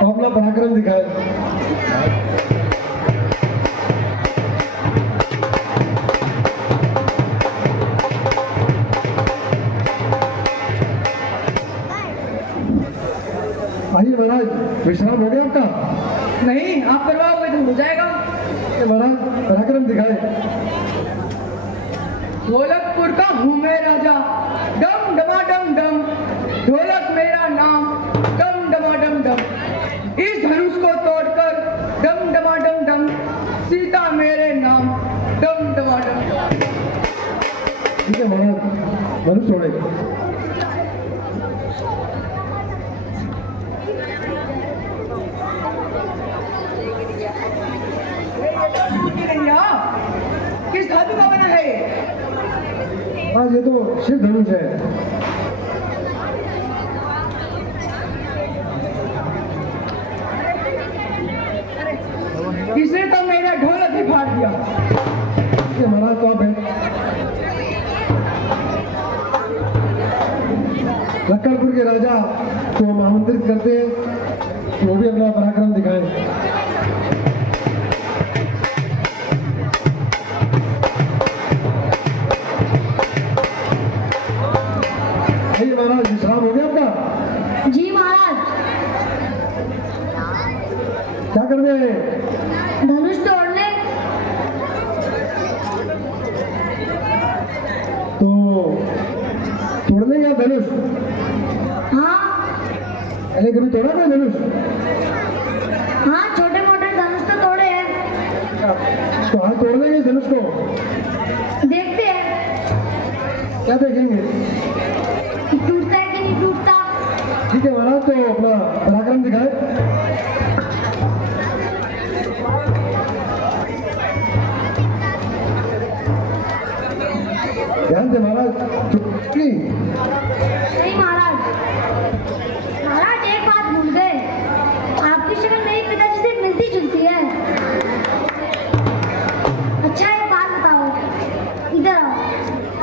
और अपना पराक्रम दिखाए। विश्राम हो गया आपका? नहीं, आप करवाओगे तो हो जाएगा। ये महाराज पराक्रम दिखाए। ढोलकपुर का हूँ मैं राजा, डम डमाडम डम, ढोलक मेरा नाम, डम डमाडम डम। इस धनुष को तोड़कर डम डमाडम डम, सीता मेरे नाम, डम डमाडम डम। ठीक है महाराज, धनुष तोड़े। किस धातु का बना है? हाँ, ये तो शिव धनुष है। इसने तो मेरा ढोलक ही फाड़ दिया। ये महाराज तो आप है। लक्कड़पुर के राजा को हम आमंत्रित करते हैं कि वो भी अपना पराक्रम दिखाएं। महाराज विश्राम हो गया आपका? जी महाराज। क्या कर रहे हैं? धनुष तोड़ने। तो तोड़ने या धनुष? हाँ पहले कभी तोड़ा था धनुष? हाँ, छोटे मोटे धनुष तो तोड़े हैं। तो आज तोड़ देंगे धनुष को? देखते हैं। क्या देखेंगे? टूटता है कि नहीं टूटता। ठीक है महाराज, तो अपना पराक्रम दिखाए। ध्यान से महाराज, चुटकी। नहीं महाराज, महाराज एक बात भूल गए, आपकी शक्ल मेरे पिताजी से मिलती जुलती है। अच्छा एक बात बताओ, इधर आओ।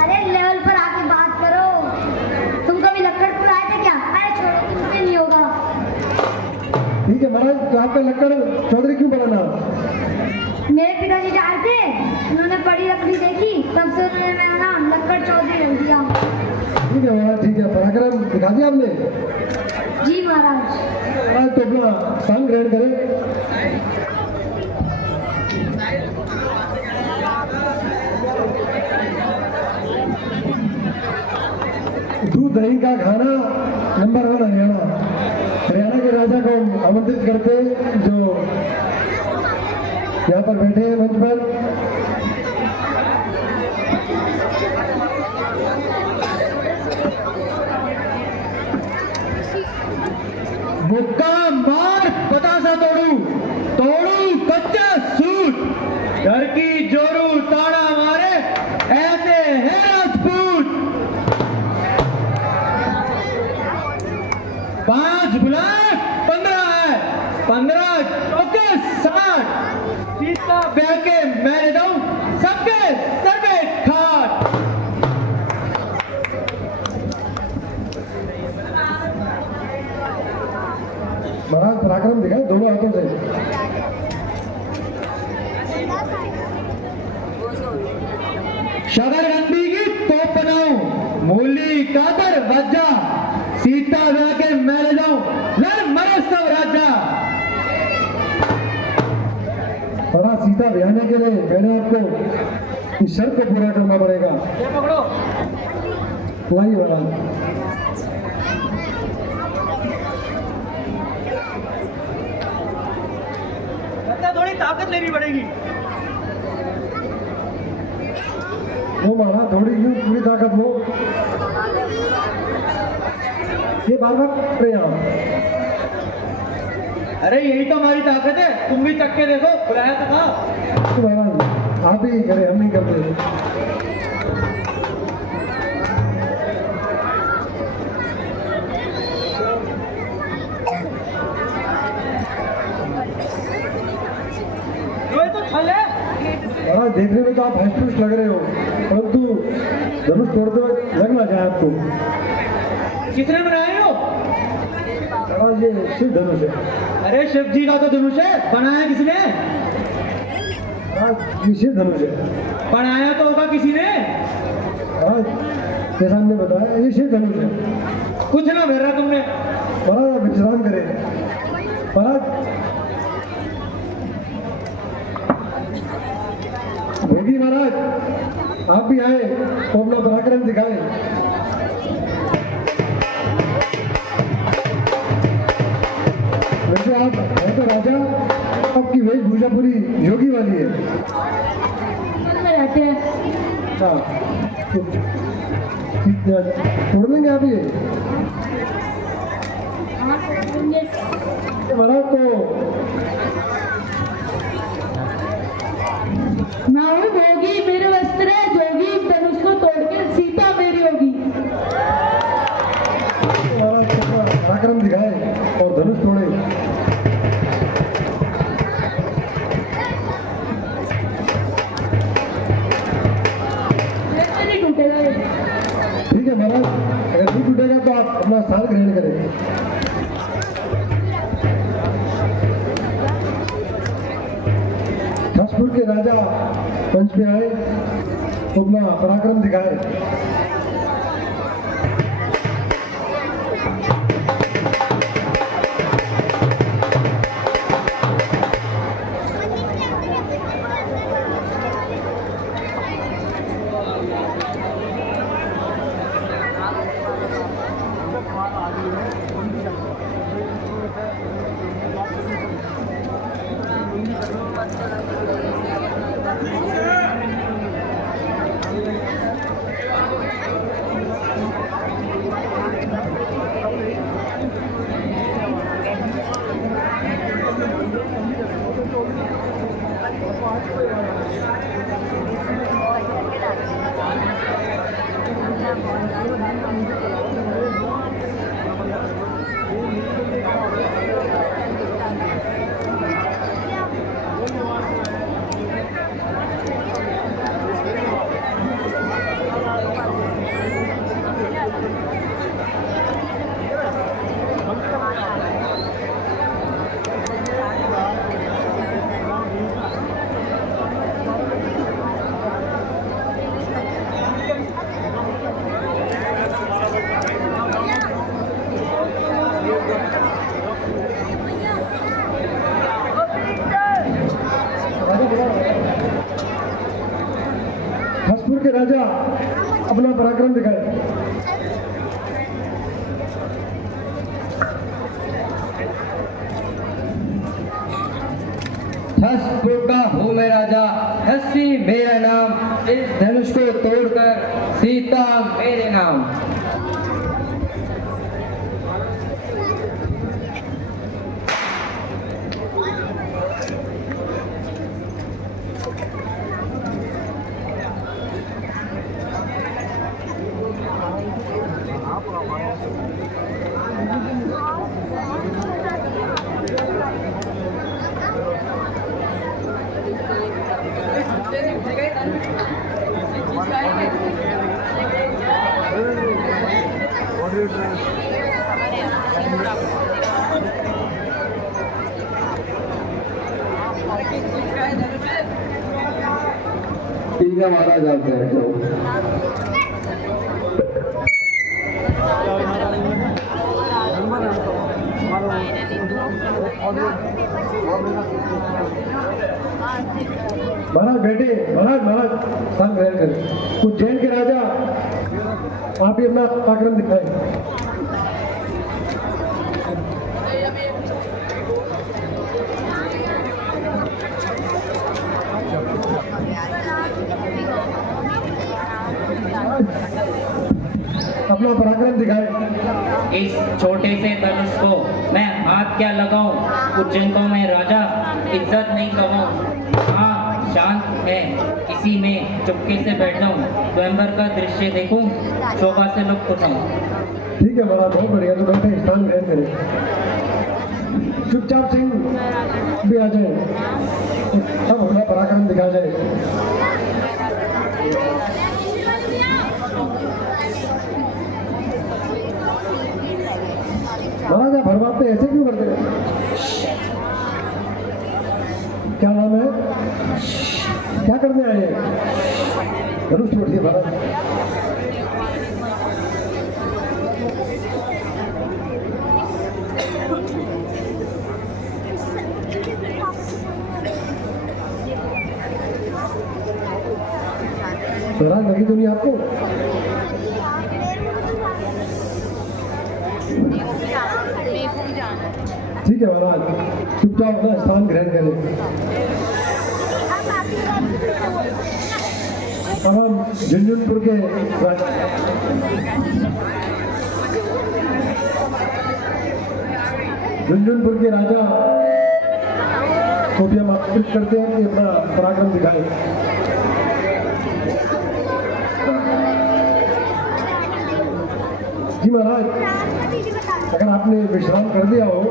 अरे लेवल पर आके बात करो। तुम कभी लक्कड़पुर आए थे क्या? अरे छोड़ो, तुमसे नहीं होगा। ठीक है महाराज, तो आपका लक्कड़ चौधरी क्यों पड़ा नाम? मेरे पिताजी जा रहे थे, उन्होंने बड़ी लकड़ी देखी, तब से उन्होंने मेरा नाम लक्कड़ चौधरी रख दिया। ठीक है महाराज, ठीक है। पराक्रम दिखा दिया आपने? जी महाराज। महाराज तो अपना स्थान ग्रहण करें। दूध दही का खाना नंबर 1 हरियाणा। हरियाणा के राजा को आमंत्रित करते हैं, जो यहाँ पर बैठे हैं मंच पर। मुक्का मार पतासा तोड़ू, तोड़ू कच्चा सूट, घर की जोरू ताड़ा मारे, ऐसे है राजपूत। 5 बुलाए 15 है, 15 चौके 60। सीता ब्याह के मैंने दऊं सबके सर में खाट। महाराज पराक्रम दिखाए दोनों हाथों से। शगरगंदी की तोप बनाऊं, मूली कातर वज्जा, सीता ब्याह के मैंने जाऊं लड़ मरे सब राजा। महाराज सीता ब्याहने के लिए पहले आपको इस शर्त को पूरा करना पड़ेगा। लाइए महाराज। थोड़ी ताकत लेनी पड़ेगी। वो महाराज थोड़ी क्यों, पूरी ताकत हो। ये बार बार कर रहे हैं आप। अरे यही तो हमारी ताकत है, तुम भी तक के देखो, बुलाया तो था। तो महाराज आप ही करें, हम नहीं करते। महाराज देखने में तो आप हष्ट लग रहे हो, परंतु धनुष तोड़ते वक्त लग ना जाए आपको। किसने बनाए हो? महाराज ये शिव धनुष है। अरे शिव जी का तो धनुष है, बनाया किसने? महाराज ये शिव धनुष है। बनाया तो होगा किसी ने। महाराज जैसा हमने बताया ये शिव धनुष है। कुछ ना भेजा तुमने। महाराज आप विश्राम करें। महाराज भोगी महाराज आप भी आए तो अपना पराक्रम दिखाए। वैसे आप है तो राजा, आपकी वेशभूषा पूरी योगी वाली है। में रहते हैं। हाँ छोड़ देंगे आप ये महाराज। तो मैं हूँ भोगी, मेरे वस्त्र है जोगी, धनुष को तोड़ के सीता मेरी होगी। महाराज अपना पराक्रम दिखाए और धनुष तोड़े। ऐसे नहीं टूटेगा ये। ठीक है महाराज, अगर नहीं टूटेगा तो आप अपना स्थान ग्रहण करें। खसपुर के राजा मंच पे आए तो अपना पराक्रम दिखाए। खसपुर के राजा अपना पराक्रम दिखाए। खसपुर का हूँ मैं राजा, हस्सी मेरा नाम, इस धनुष को तोड़कर सीता मेरे नाम। ठीक है महाराज, आप बैठ जाओ। महाराज बैठे, महाराज स्थान ग्रहण करें। उज्जैन के राजा आप ही अपना पराक्रम दिखाएं। अपना पराक्रम दिखाए। इस छोटे से धनुष को मैं हाथ क्या लगाऊं, उज्जैन को मैं राजा इज्जत नहीं कमाऊं। हाँ शांत है, इसी में चुपके से बैठ जाऊं, स्वयंवर का दृश्य देखूं, शोभा से लुप्त उठाऊं। ठीक है महाराज, बहुत बढ़िया। तो बैठे, स्थान ग्रहण करें। चुपचाप सिंह भी आ जाए, सब अपना पराक्रम दिखा जाए। महाराज आप हर बात पे ऐसे क्यों करते हैं? क्या नाम है? क्या करने आए हैं? धनुष छोड़िए महाराज। स्वराज लगी तो नहीं आपको? ठीक है महाराज, चुपचाप अपना स्थान ग्रहण करें। अब हम झुंझुनपुर के राजा को भी हम आमंत्रित करते हैं कि अपना पराक्रम दिखाएं। जी महाराज, अगर आपने विश्राम कर दिया हो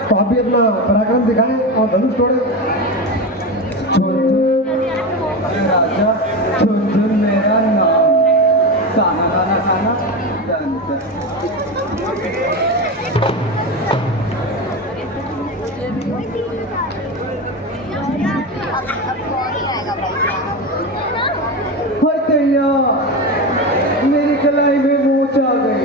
तो आप भी अपना पराक्रम दिखाएं और धनुष तोड़े। राजा झुनझुन मेरा नाम, खाना खाना खाना मेरी कलाई में मोच आ गई।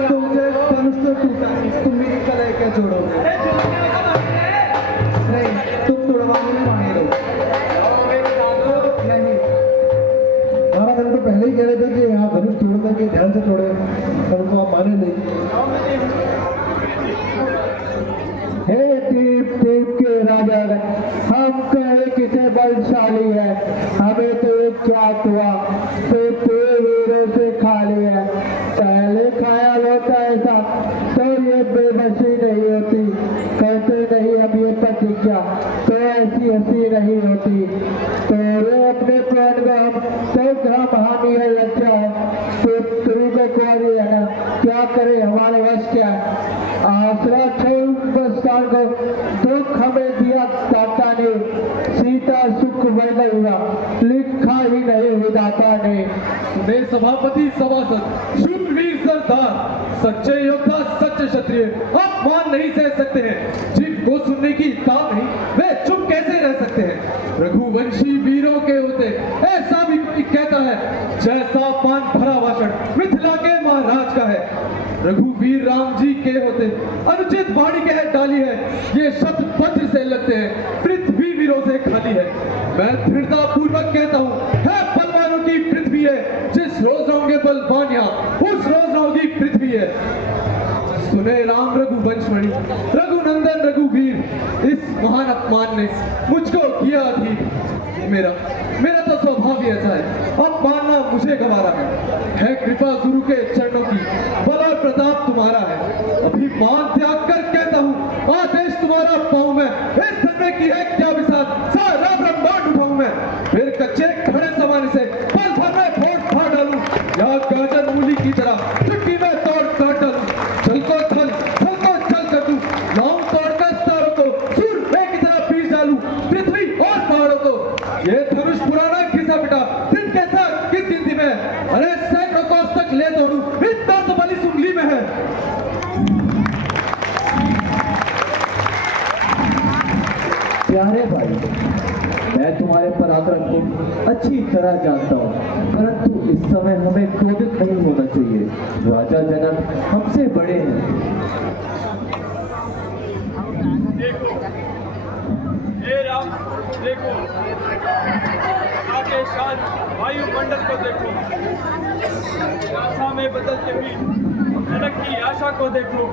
तुमसे धनुष तो टूटा, तुम मेरी कलाई क्या जोड़ोगे? नहीं, तुम तोड़वाने में माने रहो। नहीं, महाराज हम तो पहले ही कह रहे थे कि आप धनुष तोड़ने के ध्यान से तोड़े, परंतु आप माने नहीं। हे दीप दीप के राजा, हम कहे किसे बलशाली है, हमें तो एक जात हुआ तो वीरों से खाली है। पहले ख्याल होता ऐसा तो ये बेबसी नहीं होती, कहते नहीं अब ये प्रतिज्ञा तो ऐसी हंसी नहीं होती। तो वे अपने प्राण को हम तो हम हानि है लज्जा तो तुम को कुआरी है ना, क्या करे हमारे वश क्या है। आसरा छोड़ बस्तान को दुख हमें दिया दाता ने, सीता सुख वर्ण हुआ लिखा ही नहीं विधाता ने। सुने सभापति सभासद, शूरवीर सरदार, सच्चे योद्धा सच्चे क्षत्रिय अपमान नहीं सह सकते हैं। जिनको सुनने की ताक नहीं वे चुप कैसे रह सकते हैं। रघुवंशी वीरों के होते ऐसा भी कोई कहता है, जैसा पान भरा भाषण मिथिला के महाराज का है। रघुवीर राम जी के होते अनुचित वाणी कह डाली है, ये शब्द वज्र से लगते हैं, पृथ्वी वीरों से खाली है। मैं दृढ़ता पूर्वक कहता हूँ, है बलवानों की पृथ्वी है, जिस रोज रहोगे बलवान यहाँ उस रोज रहोगी पृथ्वी है। सुने राम रघुवंशमणि रघुनंदन रघुवीर, इस महान अपमान ने मुझको किया अधीर। मेरा तो स्वभाव ही ऐसा है, अब मानना मुझे गवारा है कृपा गुरु के चरणों की, बल और प्रताप तुम्हारा है। अभी मान त्याग कर कहता हूँ, आदेश तुम्हारा पाऊं मैं, इस धन में की है क्या विसार, सारा ब्रह्मांड उठाऊं मैं। फिर कच्चे खड़े जमाने से पल भर में फोड़ फाड़ डालूं, या गाजर मूली की तरह चुटकी में तोड़ काट डालूं। चल को चल कर दूं, लाऊं तोड़कर तारों को, सूर्य की तरह पीस डालूं पृथ्वी और पहाड़ों को। ये धनुष पुराना घिसा पिटा दिन के साथ किस गिनती में, अरे सैकड़ों कोस तक ले दौड़ूं, इतना तो बली उंगली में है। प्यारे भाई, मैं तुम्हारे पराक्रम को अच्छी तरह जानता हूँ, परंतु इस समय हमें क्रोधित नहीं होना चाहिए। राजा जनक हमसे बड़े हैं। देखो, हे राम, देखो आके शांत वायुमंडल को देखो, आशा में बदलते हुई जनक की आशा को देखो।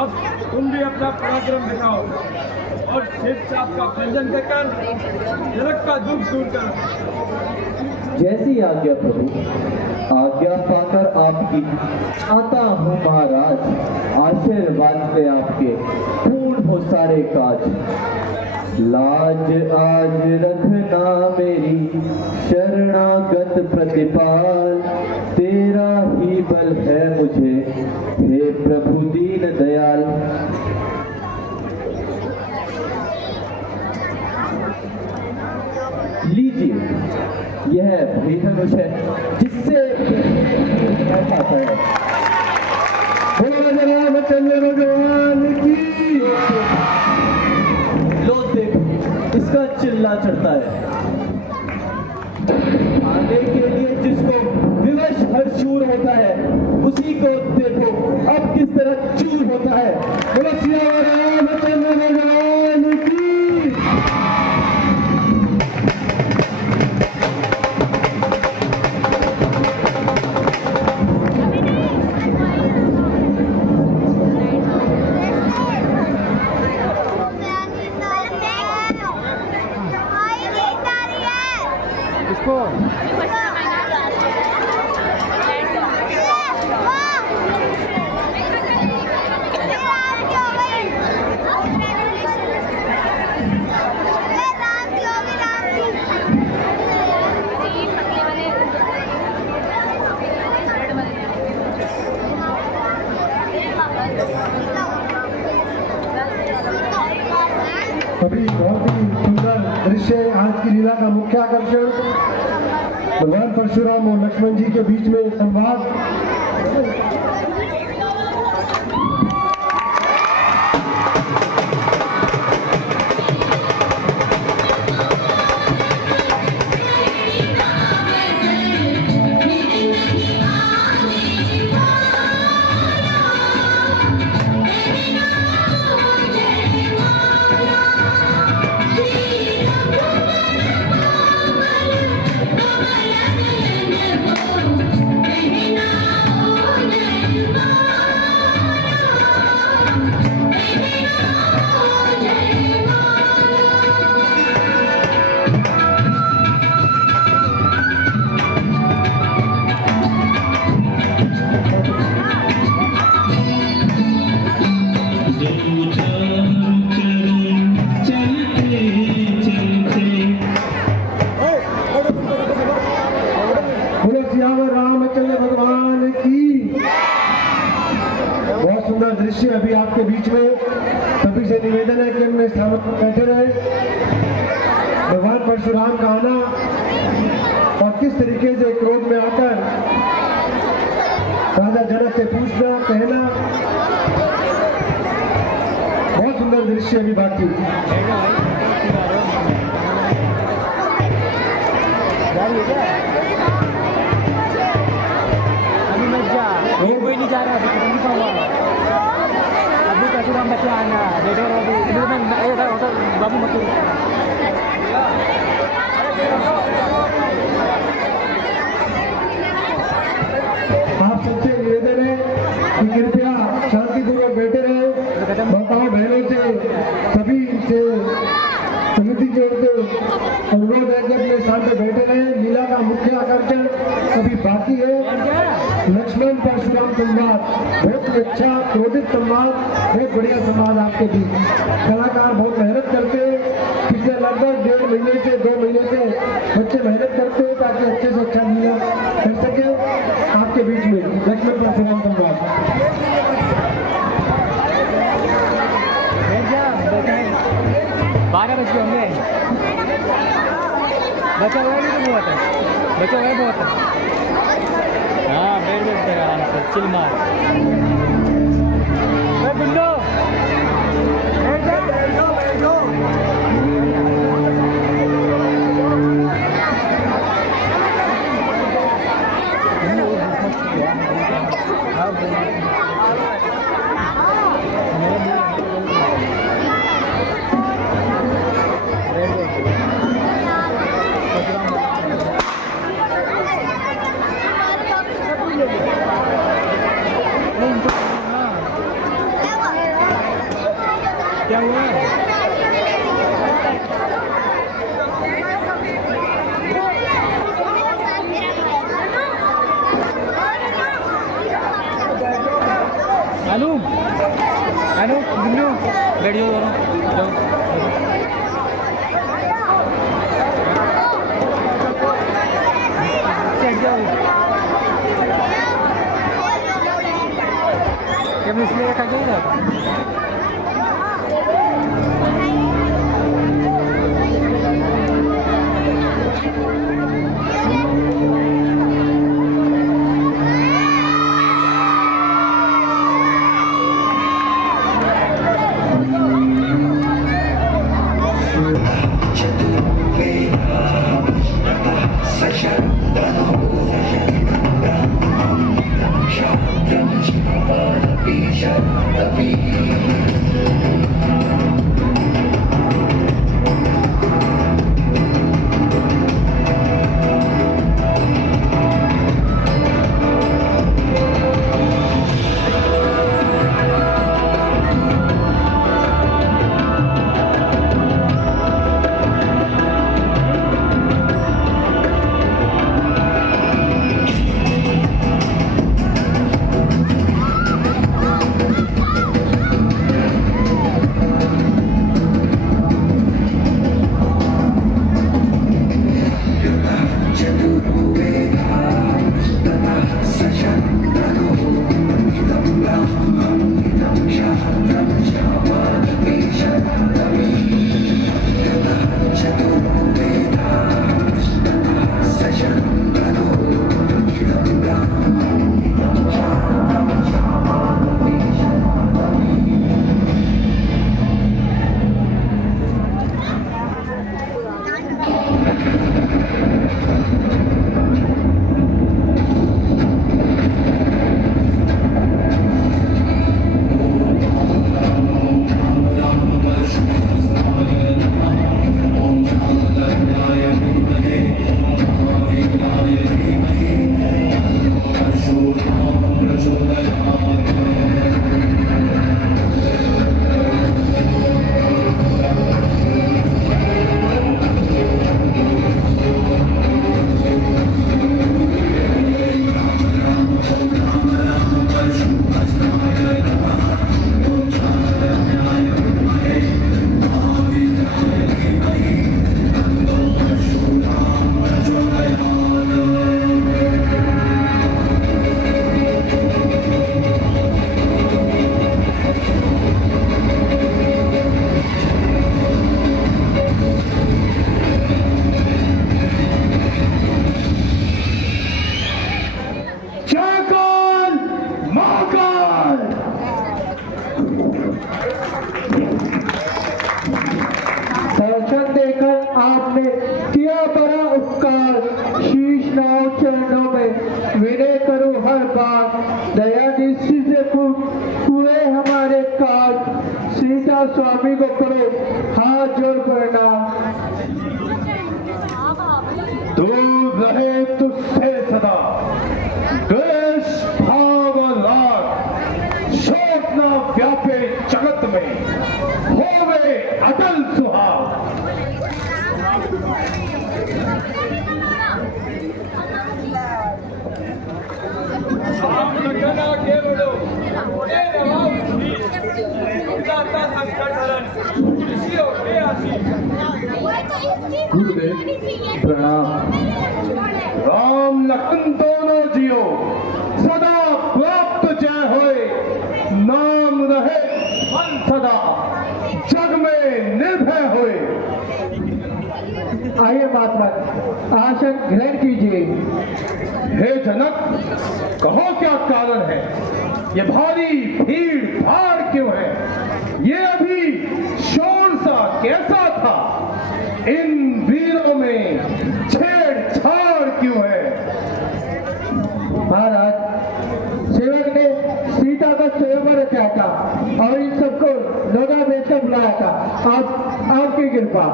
अब तुम भी अपना पराक्रम दिखाओ और शिव चाप का भंजन देकर जनक का दुख दूर करो। जैसी आज्ञा प्रभु, आज्ञा पाकर आपकी आता हूँ महाराज। आशीर्वाद से आपके पूर्ण हो सारे काज। लाज आज रखना मेरी शरणागत प्रतिपाल, तेरा ही बल है मुझे हे प्रभु दीन दयाल। लीजिए, यह भी धनुष है जिससे पाता है। लो देखो, इसका चिल्ला चढ़ता है। आने के लिए जिसको विवश हर शूर होता है, उसी को देखो अब किस तरह चूर होता है। बोलो सिया राम चंद्र भगवान की। अभी बहुत ही सुंदर दृश्य आज की लीला का मुख्य आकर्षण भगवान परशुराम और लक्ष्मण जी के बीच में संवाद। बोलो सियावर रामचंद्र भगवान की। बहुत सुंदर दृश्य अभी आपके बीच में। सभी से निवेदन है कि अपने स्थानों पर बैठे रहे। भगवान परशुराम का आना और किस तरीके से क्रोध में आकर राजा जनक से पूछना कहना, बहुत सुंदर दृश्य अभी बाकी। कोई नहीं जा रहा अभी परशुराम बच्चे आना बाबू मत आप सबसे निवेदन है कि कृपया शांतिपूर्वक बैठे रहे। माताओं बहनों से सभी से समिति की ओर से अनुरोध है कि अपने स्थान पर बैठे रहे। लीला का मुख्य आकर्षण अभी बाकी है। लक्ष्मण परशुराम संवाद बहुत ही अच्छा क्रोधित संवाद, बहुत बढ़िया संवाद आपके बीच। कलाकार बहुत मेहनत करते हैं। पिछले लगभग 1.5 महीने से 2 महीने से बच्चे मेहनत करते हैं ताकि अच्छे से अच्छा लीला कर सके। आपके बीच में लक्ष्मण परशुराम संवाद। 12 बजे होंगे। बचा हुआ है नहीं तो बहुत है, बचा हुआ है बहुत है। हाँ बैठ आराम से चिल मार। बिंदु बैठ जा। क्या हुआ? आलू आलू बिल्लू बैठियो दोनों जाओ। क्या मैं इसलिए खा गई था? Shut हमने किया बड़ा उपकार, शीश नाव चरणों में विनय करूं हर बार, दया दृष्टि से हुए हमारे काज, सीता स्वामी को करो हाथ जोड़ प्रणाम। दूर रहे तुझसे सदा द्वेष भाव लाग, शोक न व्यापे जगत में, होवे अटल सुहाग। राम लखन आगे बढ़ो, हे राम जी, दाता संकट हरण, ऋषि होके आशीष। गुरुदेव प्रणाम। राम लखन दोनों जियो, सदा प्राप्त जय होए, नाम रहे मन सदा, जग में निर्भय होए। आइए महात्मा, आसन ग्रहण कीजिए। हे जनक, कहो क्या कारण है, ये भारी भीड़ भाड़ क्यों है, ये अभी शोर सा कैसा था, इन वीरों में छेड़छाड़ क्यों है। महाराज, सेवक ने सीता का स्वयंवर रचा था और इन सबको लोगा बेचकर बुलाया था। आपकी कृपा।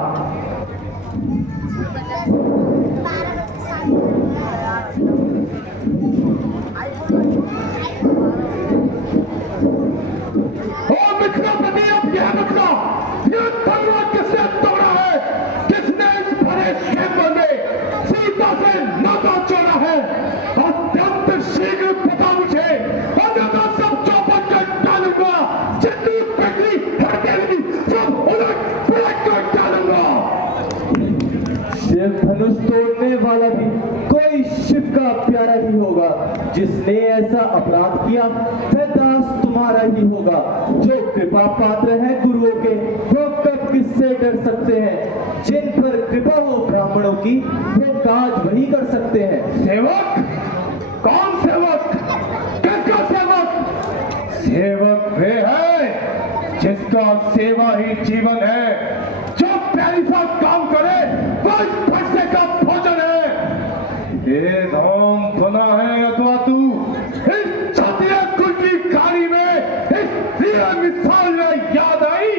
मित्रपति, अब यह बता, यह तलवार किसने तोड़ा है, किसने इस भरे क्षेत्र में सीता से नाता जोड़ा है, अत्यंत शीघ्र बता मुझे, अन्यथा सब चौपट कर डालूंगा, जितनी पटरी हटेगी सब उलट पलट कर डालूंगा। शिव धनुष तोड़ने वाला भी कोई शिव का प्यारा ही होगा, जिसने ऐसा अपराध किया वह दास तुम्हारा ही होगा। जो कृपा पात्र है गुरुओं के, वो कब किससे डर सकते हैं, जिन पर कृपा हो ब्राह्मणों की वो काज वही कर सकते हैं। सेवक? कौन सेवक? किसका सेवक? सेवक वे है जिसका सेवा ही जीवन है, जो प्यारी सा काम करे वह भटके का भोजन है। ये राम बना है अथवा तू, इस क्षत्रिय कुल की कहानी में इस वीर मिसाल में याद आई,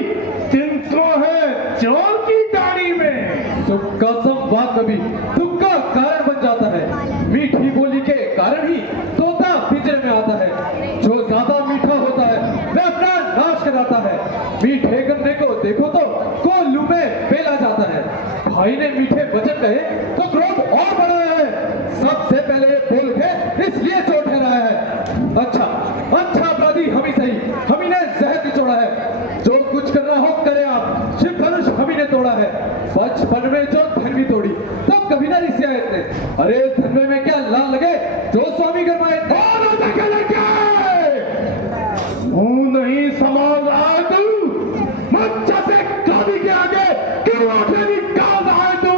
जिनको है चोर की दाढ़ी में। सुख का संवाद कभी दुख का कारण बन जाता है, मीठी बोली के कारण ही तोता पिंजरे में आता है। जो ज्यादा मीठा होता है वह अपना नाश कराता है। मीठे गन्ने को देखो तो कोल्हू में बेला जाता है। भाई ने मीठे वचन कहे तो क्रोध और बढ़ाया है, सबसे पहले ये बोल के इसलिए चोट ठहराया है। अच्छा अपराधी हम ही सही, हम ही ने जहर निचोड़ा है। जो कुछ करना हो करे आप, शिव धनुष हम ही ने तोड़ा है। बचपन में जो धन भी तोड़ी तब कभी ना रिसिया इतने, अरे धन में क्या लाल लगे जो स्वामी गरमाए मुंह नहीं संभाल रहा तू, मच्छा से गाड़ी के आगे क्यों आगे निकाल रहा है तू।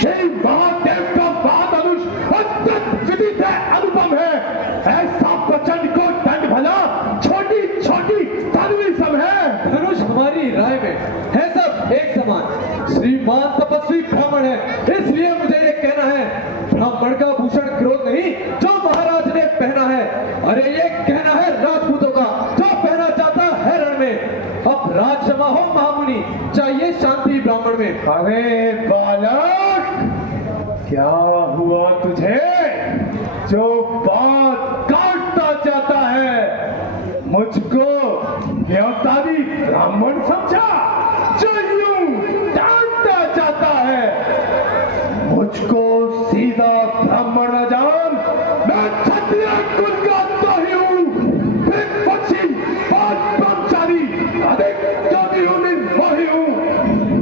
श्री महादेव का बात धनुष अत्यंत विदित है, अनुपम है, ऐसा प्रचंड को दंड भला छोटी छोटी तनवी सब है। धनुष हमारी राय में है सब एक समान। श्रीमान तपस्वी ब्राह्मण है, इसलिए मुझे ये कहना है, ब्राह्मण का भूषण क्रोध नहीं जो महाराज ने पहना है। अरे ये कहना है राजपूतों का जो पहना जाता है रण में। अब राज क्षमा हो महामुनि, चाहिए शांति ब्राह्मण में। अरे बालक, क्या हुआ तुझे जो बात काटता जाता है, मुझको न्योतारी ब्राह्मण समझा जो यूं डांटता जाता है। मुझको सीधा ब्राह्मण न जान, मैं क्षत्रिय कुल का तो ही हूं, एक पक्षी पांच ब्रह्मचारी अधिक ज्योति हूं, निर्मोही हूं।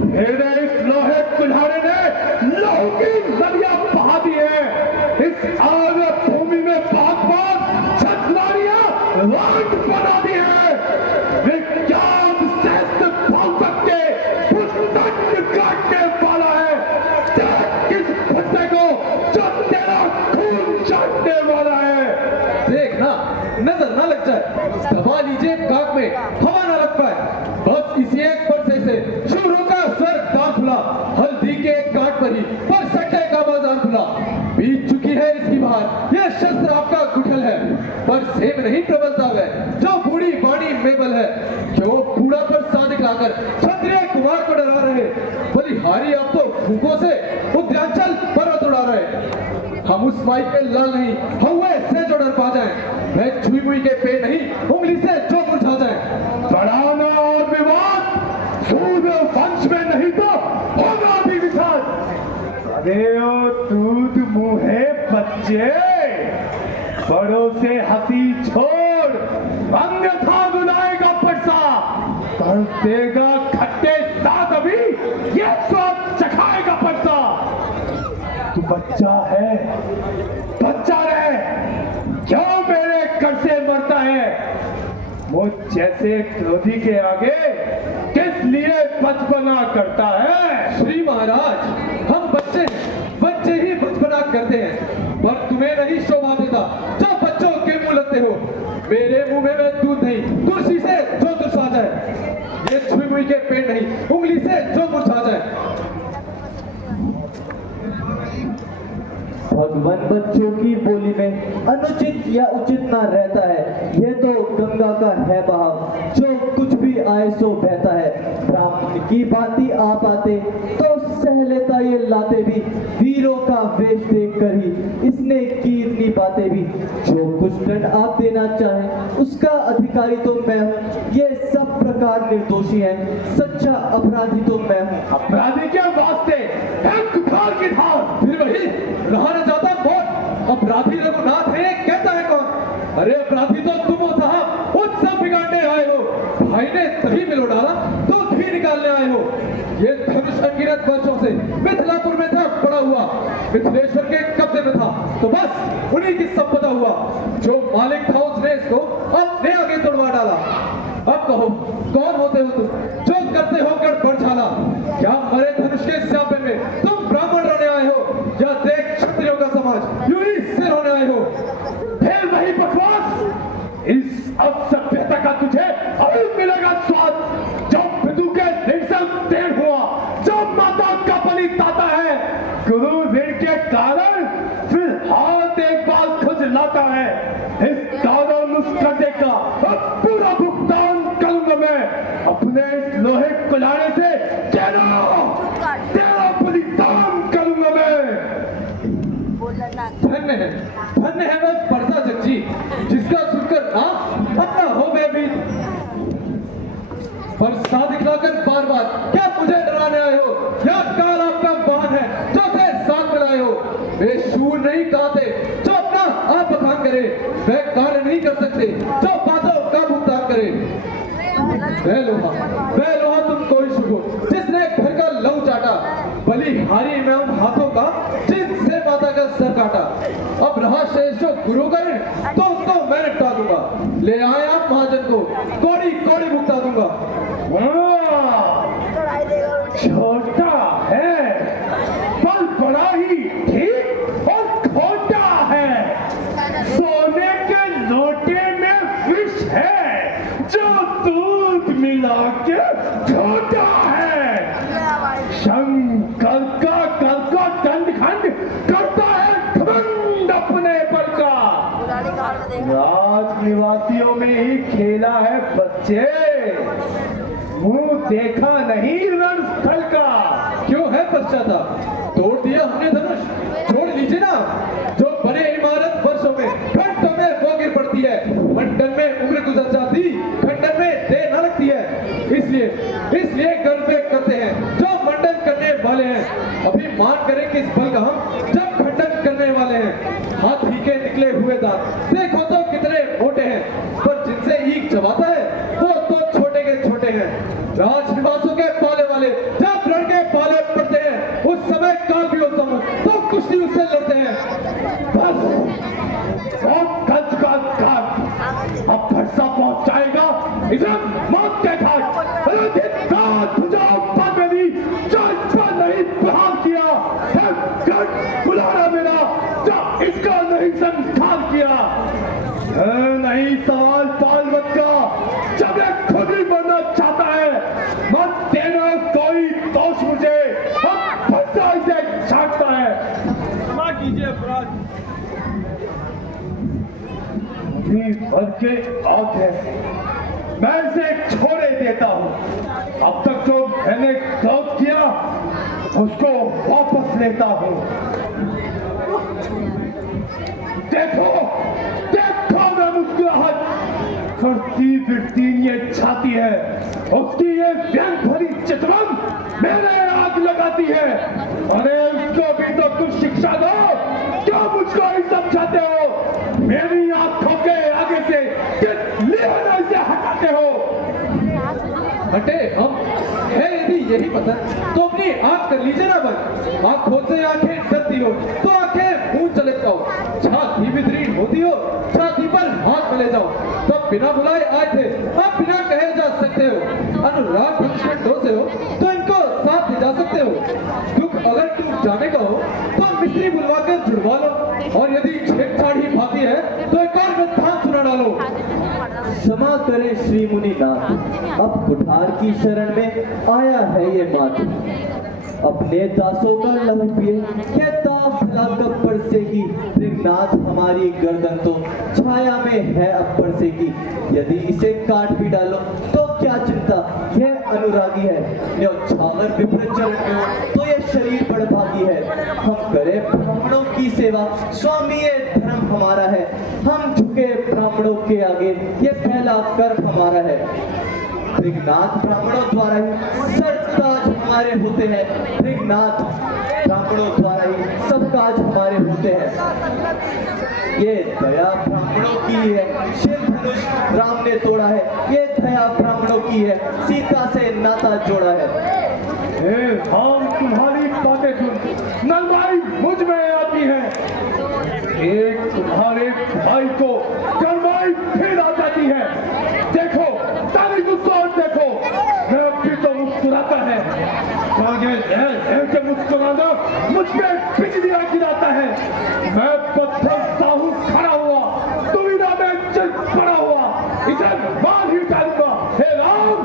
मेरे इस लोहे कुल्हाड़े ने लहू की नदियां बहा दी है, इस आर्य भूमि में बात बात छतवारियां रात बना दी है। विज्ञान श्रेष्ठ भाव के पुस्तक काटने वाला है, किस फटे को जो तेरा खून चाटने वाला है। देखना नजर ना लग जाए, दबा लीजिए काक में हवा ना लग पाए। बस इसी एक परसे से शुरू का स्वर्ग दाखला, हल्दी के एक घाट पर ही पर सट्टे का बाजार खुला। बीत चुकी है इसकी बात, यह शस्त्र आपका गुठल है पर सेम नहीं प्रबलता है जो बूढ़ी बाणी मेबल है। क्यों बूढ़ा पर सादिक लाकर क्षत्रिय कुमार को डरा रहे, बलिहारी आप तो फूकों से उद्यांचल पर्वत उड़ा रहे। हम उस माई पे लाल नहीं हवा से जो डर पा जाए, वह छुई मुई के पेड़ नहीं उंगली से जो मुरझा जाए। बढ़ाना और विवाद सूद वंश में नहीं तो होगा भी विवाद। अरे ओ दूध मुहे बच्चे, बड़ों से हंसी छोड़, अन्यथा बुलाएगा परसा, कर देगा खट्टे दांत अभी ये स्वाद चखाएगा परसा। तू बच्चा है, बच्चा रहे, क्यों मेरे कर से मरता है? मुझ जैसे क्रोधी के आगे किस लिए बचपना करता है? श्री महाराज, हम बच्चे ही बचपना करते हैं पर तुम्हें नहीं शोभा देता जो बच्चों के मुंह लगते हो। मेरे मुंह में दूध नहीं, तुलसी से जो दुर्सा जाए, ये छुई मुई के पेड़ नहीं उंगली से जो मुरझा जाए। भगवान बच्चों की बोली में अनुचित या उचित ना रहता है, यह तो गंगा का है बहाव, जो कुछ भी आए सो बहता है। ब्राह्मण की भांति आप आते तो सह लेता ये लाते भी, वीरों का वेश देख कर ही इसने की इतनी बातें भी। जो कुछ दंड आप देना चाहें उसका अधिकारी तो मैं हूँ, ये सब प्रकार निर्दोषी है, सच्चा अपराधी तो मैं हूँ। अपराधी के वास्ते है कुठार की धार, फिर वही रहा न जाता कौन? अपराधी रघुनाथ है कहता है कौन? अरे अपराधी तो तुम हो साहब, उत्सव बिगाड़ने आए हो। भाई ने दही मिलो डाला तो घी निकालने आए हो। ये धनुष अनगिनत वर्षों से मिथिलापुर में था पड़ा हुआ, मिथिलेश्वर के कब्जे में था तो बस उन्हीं की संपदा हुआ। जो मालिक था उसने इसको अपने आगे तोड़वा डाला। अब कहो कौन होते हो तुम जो करते हो गड़बड़ झाला? क्या मरे धनुष के स्यापे में तुम ब्राह्मण रहने आए हो या देख क्षत्रियों का समाज यूं ही सिर होने आए हो? फिर वही बकवास, इस असभ्यता का तुझे अभी मिलेगा स्वाद। जब पितु के निरसल देर हुआ, जब माता का बलि दाता है, गुरु ऋण के कारण फिर हाथ एक बार खुजलाता है। इस दानव मुस्कटे का अब पूरा भुगतान करूंगा मैं अपने इस लोहे कुल्हाड़े से। तेरा बलिदान करूंगा मैं। धन्य है वह परसा जगजी जिसका सुनकर नाम अपना हो गए भी। पर साथ दिखलाकर बार बार क्या मुझे डराने आए हो या काल आपका वाहन है जो से साथ मिलाए हो? वे शूर नहीं कहते जो अपना आप बखान करे, वह कार्य नहीं कर सकते जो बातों का भुगतान करे। वह लोहा तुम कोई शुभो जिसने घर का लहू चाटा, बलिहारी में उन हाथों का जिनसे माता का सर काटा। अब रहा शेष जो गुरु करे तो उसको मैं निपटा दूंगा, ले आए आप महाजन को कोड़ी कोड़ी भुगता दूंगा। छोटा है पर बड़ा ही ठीक और खोटा है। सोने के लोटे में विष है जो दूध मिला के छोटा है। शंकर का कर को दंड खंड करता है घमंड अपने पर का। राज निवासियों में ही खेला है बच्चे, मुंह देखा नहीं रणस्थल का। क्यों है पश्चाताप? तोड़ दिया हमने धनुष, छोड़ लीजिए ना। जो बने इमारत वर्षों में घंटों में वो गिर पड़ती है, मंडन में उम्र गुजर जाती, खंडन में देर न लगती है। इसलिए गर्व करते हैं जो मंडन करने वाले हैं। अभी मान करें किस बल का हम जब खंडन करने वाले हैं। हाथी के निकले हुए दांत देखो तो कितने मोटे हैं, पर जिनसे ईख चबाता है वो तो छोटे के छोटे हैं। राजनिवासों के पाले वाले जब रण के पाले पड़ते हैं उस समय काल भी होता हूँ तो कुश्ती उससे लड़ते हैं। बस गज का घाट अब भरसा पहुंचाएगा इधर मौत के घाट। नहीं प्रहार किया है, बुला अपराध जी भर के आंखें मैं इसे छोड़े देता हूँ। अब तक जो मैंने गलत किया उसको वापस लेता हूँ। देखो देखो मैं मुस्कुराहट करती फिरती ये छाती है, उसकी ये व्यंग भरी चितवन मेरे आग लगाती है। अरे उसको भी तो कुछ शिक्षा दो, क्या मुझको ही समझाते हो? मेरी आंखों के आगे से किस लिए इसे हटाते हो? हटे हम है यदि यही पसंद तो अपनी आंख कर लीजिए ना बंद। आंखों से आंखें डरती हो तो आंखें मुंह चले जाओ, छाती भी दृढ़ होती हो छाती पर हाथ मिले जाओ। तब बिना बुलाए आए थे, अब बिना कहे जा सकते हो। अनुराग भक्षण से हो तो इनको साथ ले जा सकते हो। दुख अगर टूट जाने का हो तो मिस्त्री बुलवा कर जुड़वा लो, और यदि छेड़छाड़ ही भाती है तो एक और विधान सुना डालो। क्षमा करें श्री मुनिनाथ, अब कुठार की शरण में आया है ये मात। अपने दासों का लहू पिए कहता भला कब परसेगी। नाथ हमारी गर्दन तो छाया में है अब परसेगी। यदि इसे काट भी डालो तो क्या चिंता, यह अनुरागी है। यो छावर विपरीत चरण में हो तो ये शरीर बड़भागी है। हम करें ब्राह्मणों की सेवा, स्वामी ये धर्म हमारा है। हम झुके ब्राह्मणों के आगे, ये पहला कर्म हमारा है। ऋग्नाथ ब्राह्मणों द्वारा ही सरताज हमारे होते हैं। ऋग्नाथ ब्राह्मणों द्वारा ही सब काज हमारे होते हैं। ये दया ब्राह्मणों की है, शिव धनुष राम ने तोड़ा है। ये दया ब्राह्मणों की है, सीता से नाता जोड़ा है। हम तुम्हारी बातें सुन नलवाई मुझ में आती है। एक तुम्हारे भाई को करवाई फिर आ जाती है। देखो ताली मुस्कुराहट देखो, मैं भी तो मुस्कुराता है। मुस्कुराना मुझ में बिजलियां गिराता है। मैं पत्थर साहू खड़ा हुआ, दुविधा में चल पड़ा हुआ, इसे मार ही डालूंगा। हे राम,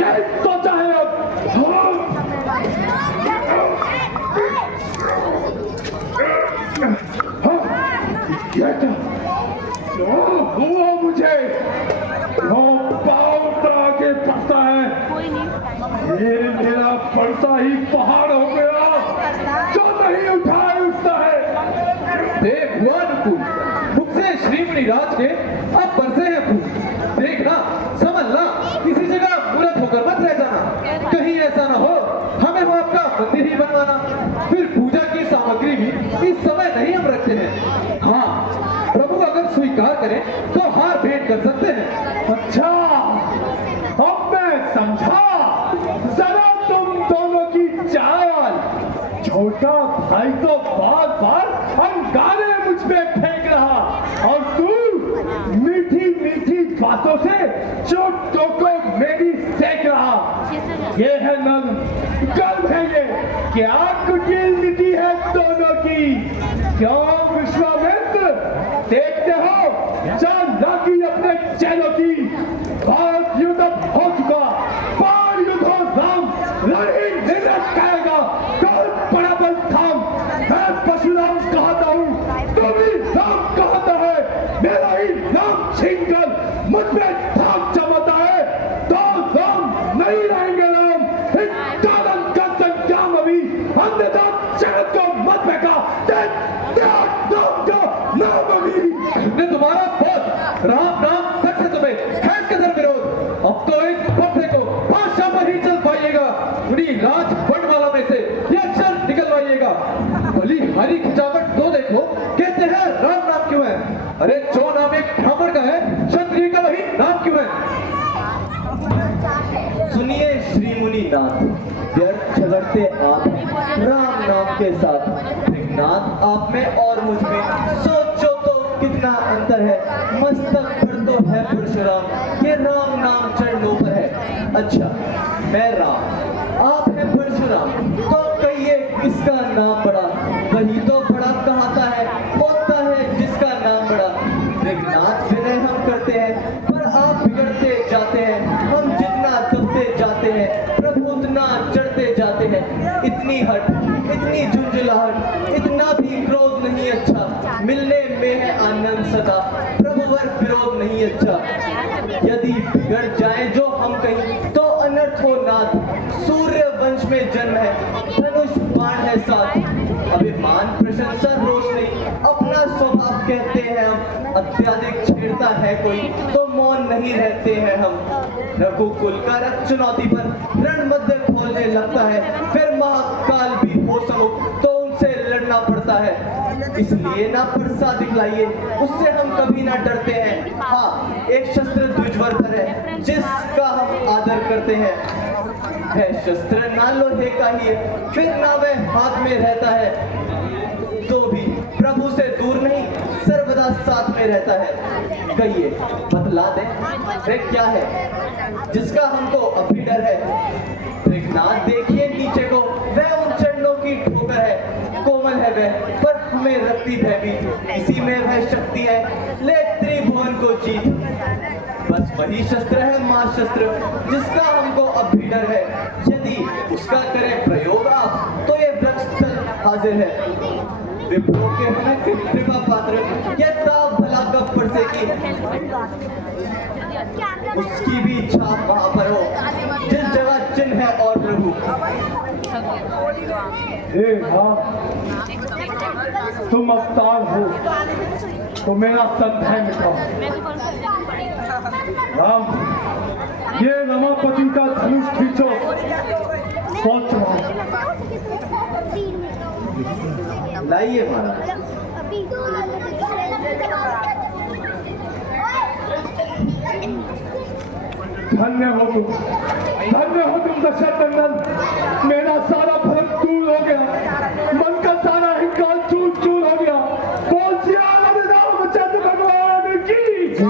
यही सोचा है अब। क्या हुआ मुझे? पाँव पर आगे बढ़ता है, ये मेरा पड़ता ही पहाड़ हो गया, जो नहीं उठाए उठता है। देख हुआ नुपुर, मुख से श्री मुनिराज के अब बरसे हैं फूल। देखना समझना, किसी जगह मूर्ख होकर मत रह जाना। कहीं ऐसा ना हो हमें वो आपका मंदिर ही बनवाना। फिर पूजा की सामग्री भी इस समय नहीं हम रखते हैं। हाँ, प्रभु अगर स्वीकार करें तो हार भेंट कर सकते हैं। अच्छा, अब मैं समझा जरा तुम दोनों की चाल। छोटा भाई तो बार बार अंगारे मुझ में फेंक रहा, और तू मीठी मीठी बातों से चोटों को मेरी सेक रहा। ये है नल, गर्व है ये, क्या कुटिल नीति है दोनों की। क्यों विश्वामित्र, देखते हो चालाकी अपने चैलों की। भारत युद्ध हो चुका, बाण युद्ध हो राम, लड़ी निर्णय करेगा, कौन बड़ा बल थाम। मैं परशुराम कहता हूँ, तू भी राम कहता है। मेरा ही नाम छीनकर मुझ में धाक जमाता है, तो राम नहीं रहेंगे राम। इस कारण का संग्राम अभी अन्यथा जगत को मत फेंका। ने तुम्हारा बहुत राम नाम तक से तुम्हें खैर कदर विरोध। अब तो इस पत्थर को भाषा पर ही चल पाइएगा। उन्हीं राज बंटवाला में से ये अक्षर निकलवाइएगा। भली हरी खिंचावट तो देखो, कहते हैं राम नाम क्यों है? अरे जो नाम एक ब्राह्मण का है, क्षत्रिय का वही नाम क्यों है? सुनिए श्री मुनिनाथ, व्यर्थ झगड़ते आप राम नाम के साथ। नाथ आप में और मुझ में सोचो तो कितना अंतर है। मस्तक पर तो है परशुराम, ये राम नाम चरणों पर है। अच्छा, मैं राम, आप हैं परशुराम, तो कहिए किसका नाम बड़ा? वही तो बड़ा कहता है, होता है जिसका नाम बड़ा। ऋग्नाथ विनय हम करते हैं, पर आप बिगड़ते जाते हैं। हम जितना दबते जाते हैं, प्रभु उतना चढ़ते जाते हैं। इतनी हट, इतनी झुंझुलाहट, इतना भी क्रोध नहीं नहीं अच्छा, मिलने में है आनंद सदा, प्रभुवर विरोध नहीं अच्छा। यदि बिगड़ जाए जो हम कहीं तो अनर्थ हो नाथ, सूर्य वंश में जन्म है, धनुष बाण है साथ। अभिमान प्रशंसा रोष नहीं, अपना स्वभाव कहते हैं हम, अत्याधिक छेड़ता है कोई तो मौन नहीं रहते हैं हम। रघुकुल का रथ चुनौती पर रण मध्य खोलने लगता है, फिर महाकाल भी हो समुख तो उनसे लड़ना पड़ता है। इसलिए ना परसा दिखलाइए, उससे हम कभी ना डरते हैं। हाँ, एक शस्त्र द्विजवर्धन है जिसका हम आदर करते हैं। है शस्त्र ना लोहे का ही है, फिर ना वह हाथ में रहता है, तो भी प्रभु से दूर नहीं, सर्वदा साथ में रहता है। कहिए बतला दे वह क्या है जिसका हमको अभी डर है। कृष्णाथ देखिए नीचे को, वह उन चरणों की ठोकर है, कोमल है वह पर हमें रखती भयभीत, इसी में वह शक्ति है ले त्रिभुवन को जीत। बस वही शस्त्र है महाशस्त्र जिसका हमको अब भी डर है। यदि उसका करें प्रयोग आप तो ये वृक्ष स्थल हाजिर है। विप्रो के हमें कृपा पात्र, यह ताप भला कब बरसेगी, उसकी भी छाप वहां पर हो जिस जगह चिन्ह है और प्रभु। हे राम, तुम अवतार हो तो मेरा संदेह मिटाओ। राम, ये रमापति का धनुष खींचो, पहुंच रहा। लाइए महाराज। धन्य हो तुम, धन्य हो तुम दशरथ नंदन। मेरा सारा भ्रम दूर हो गया, मन का सारा अहंकार चूर चूर हो गया। बोल सिया रामचंद्र भगवान की जय।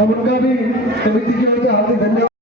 हम उनका भी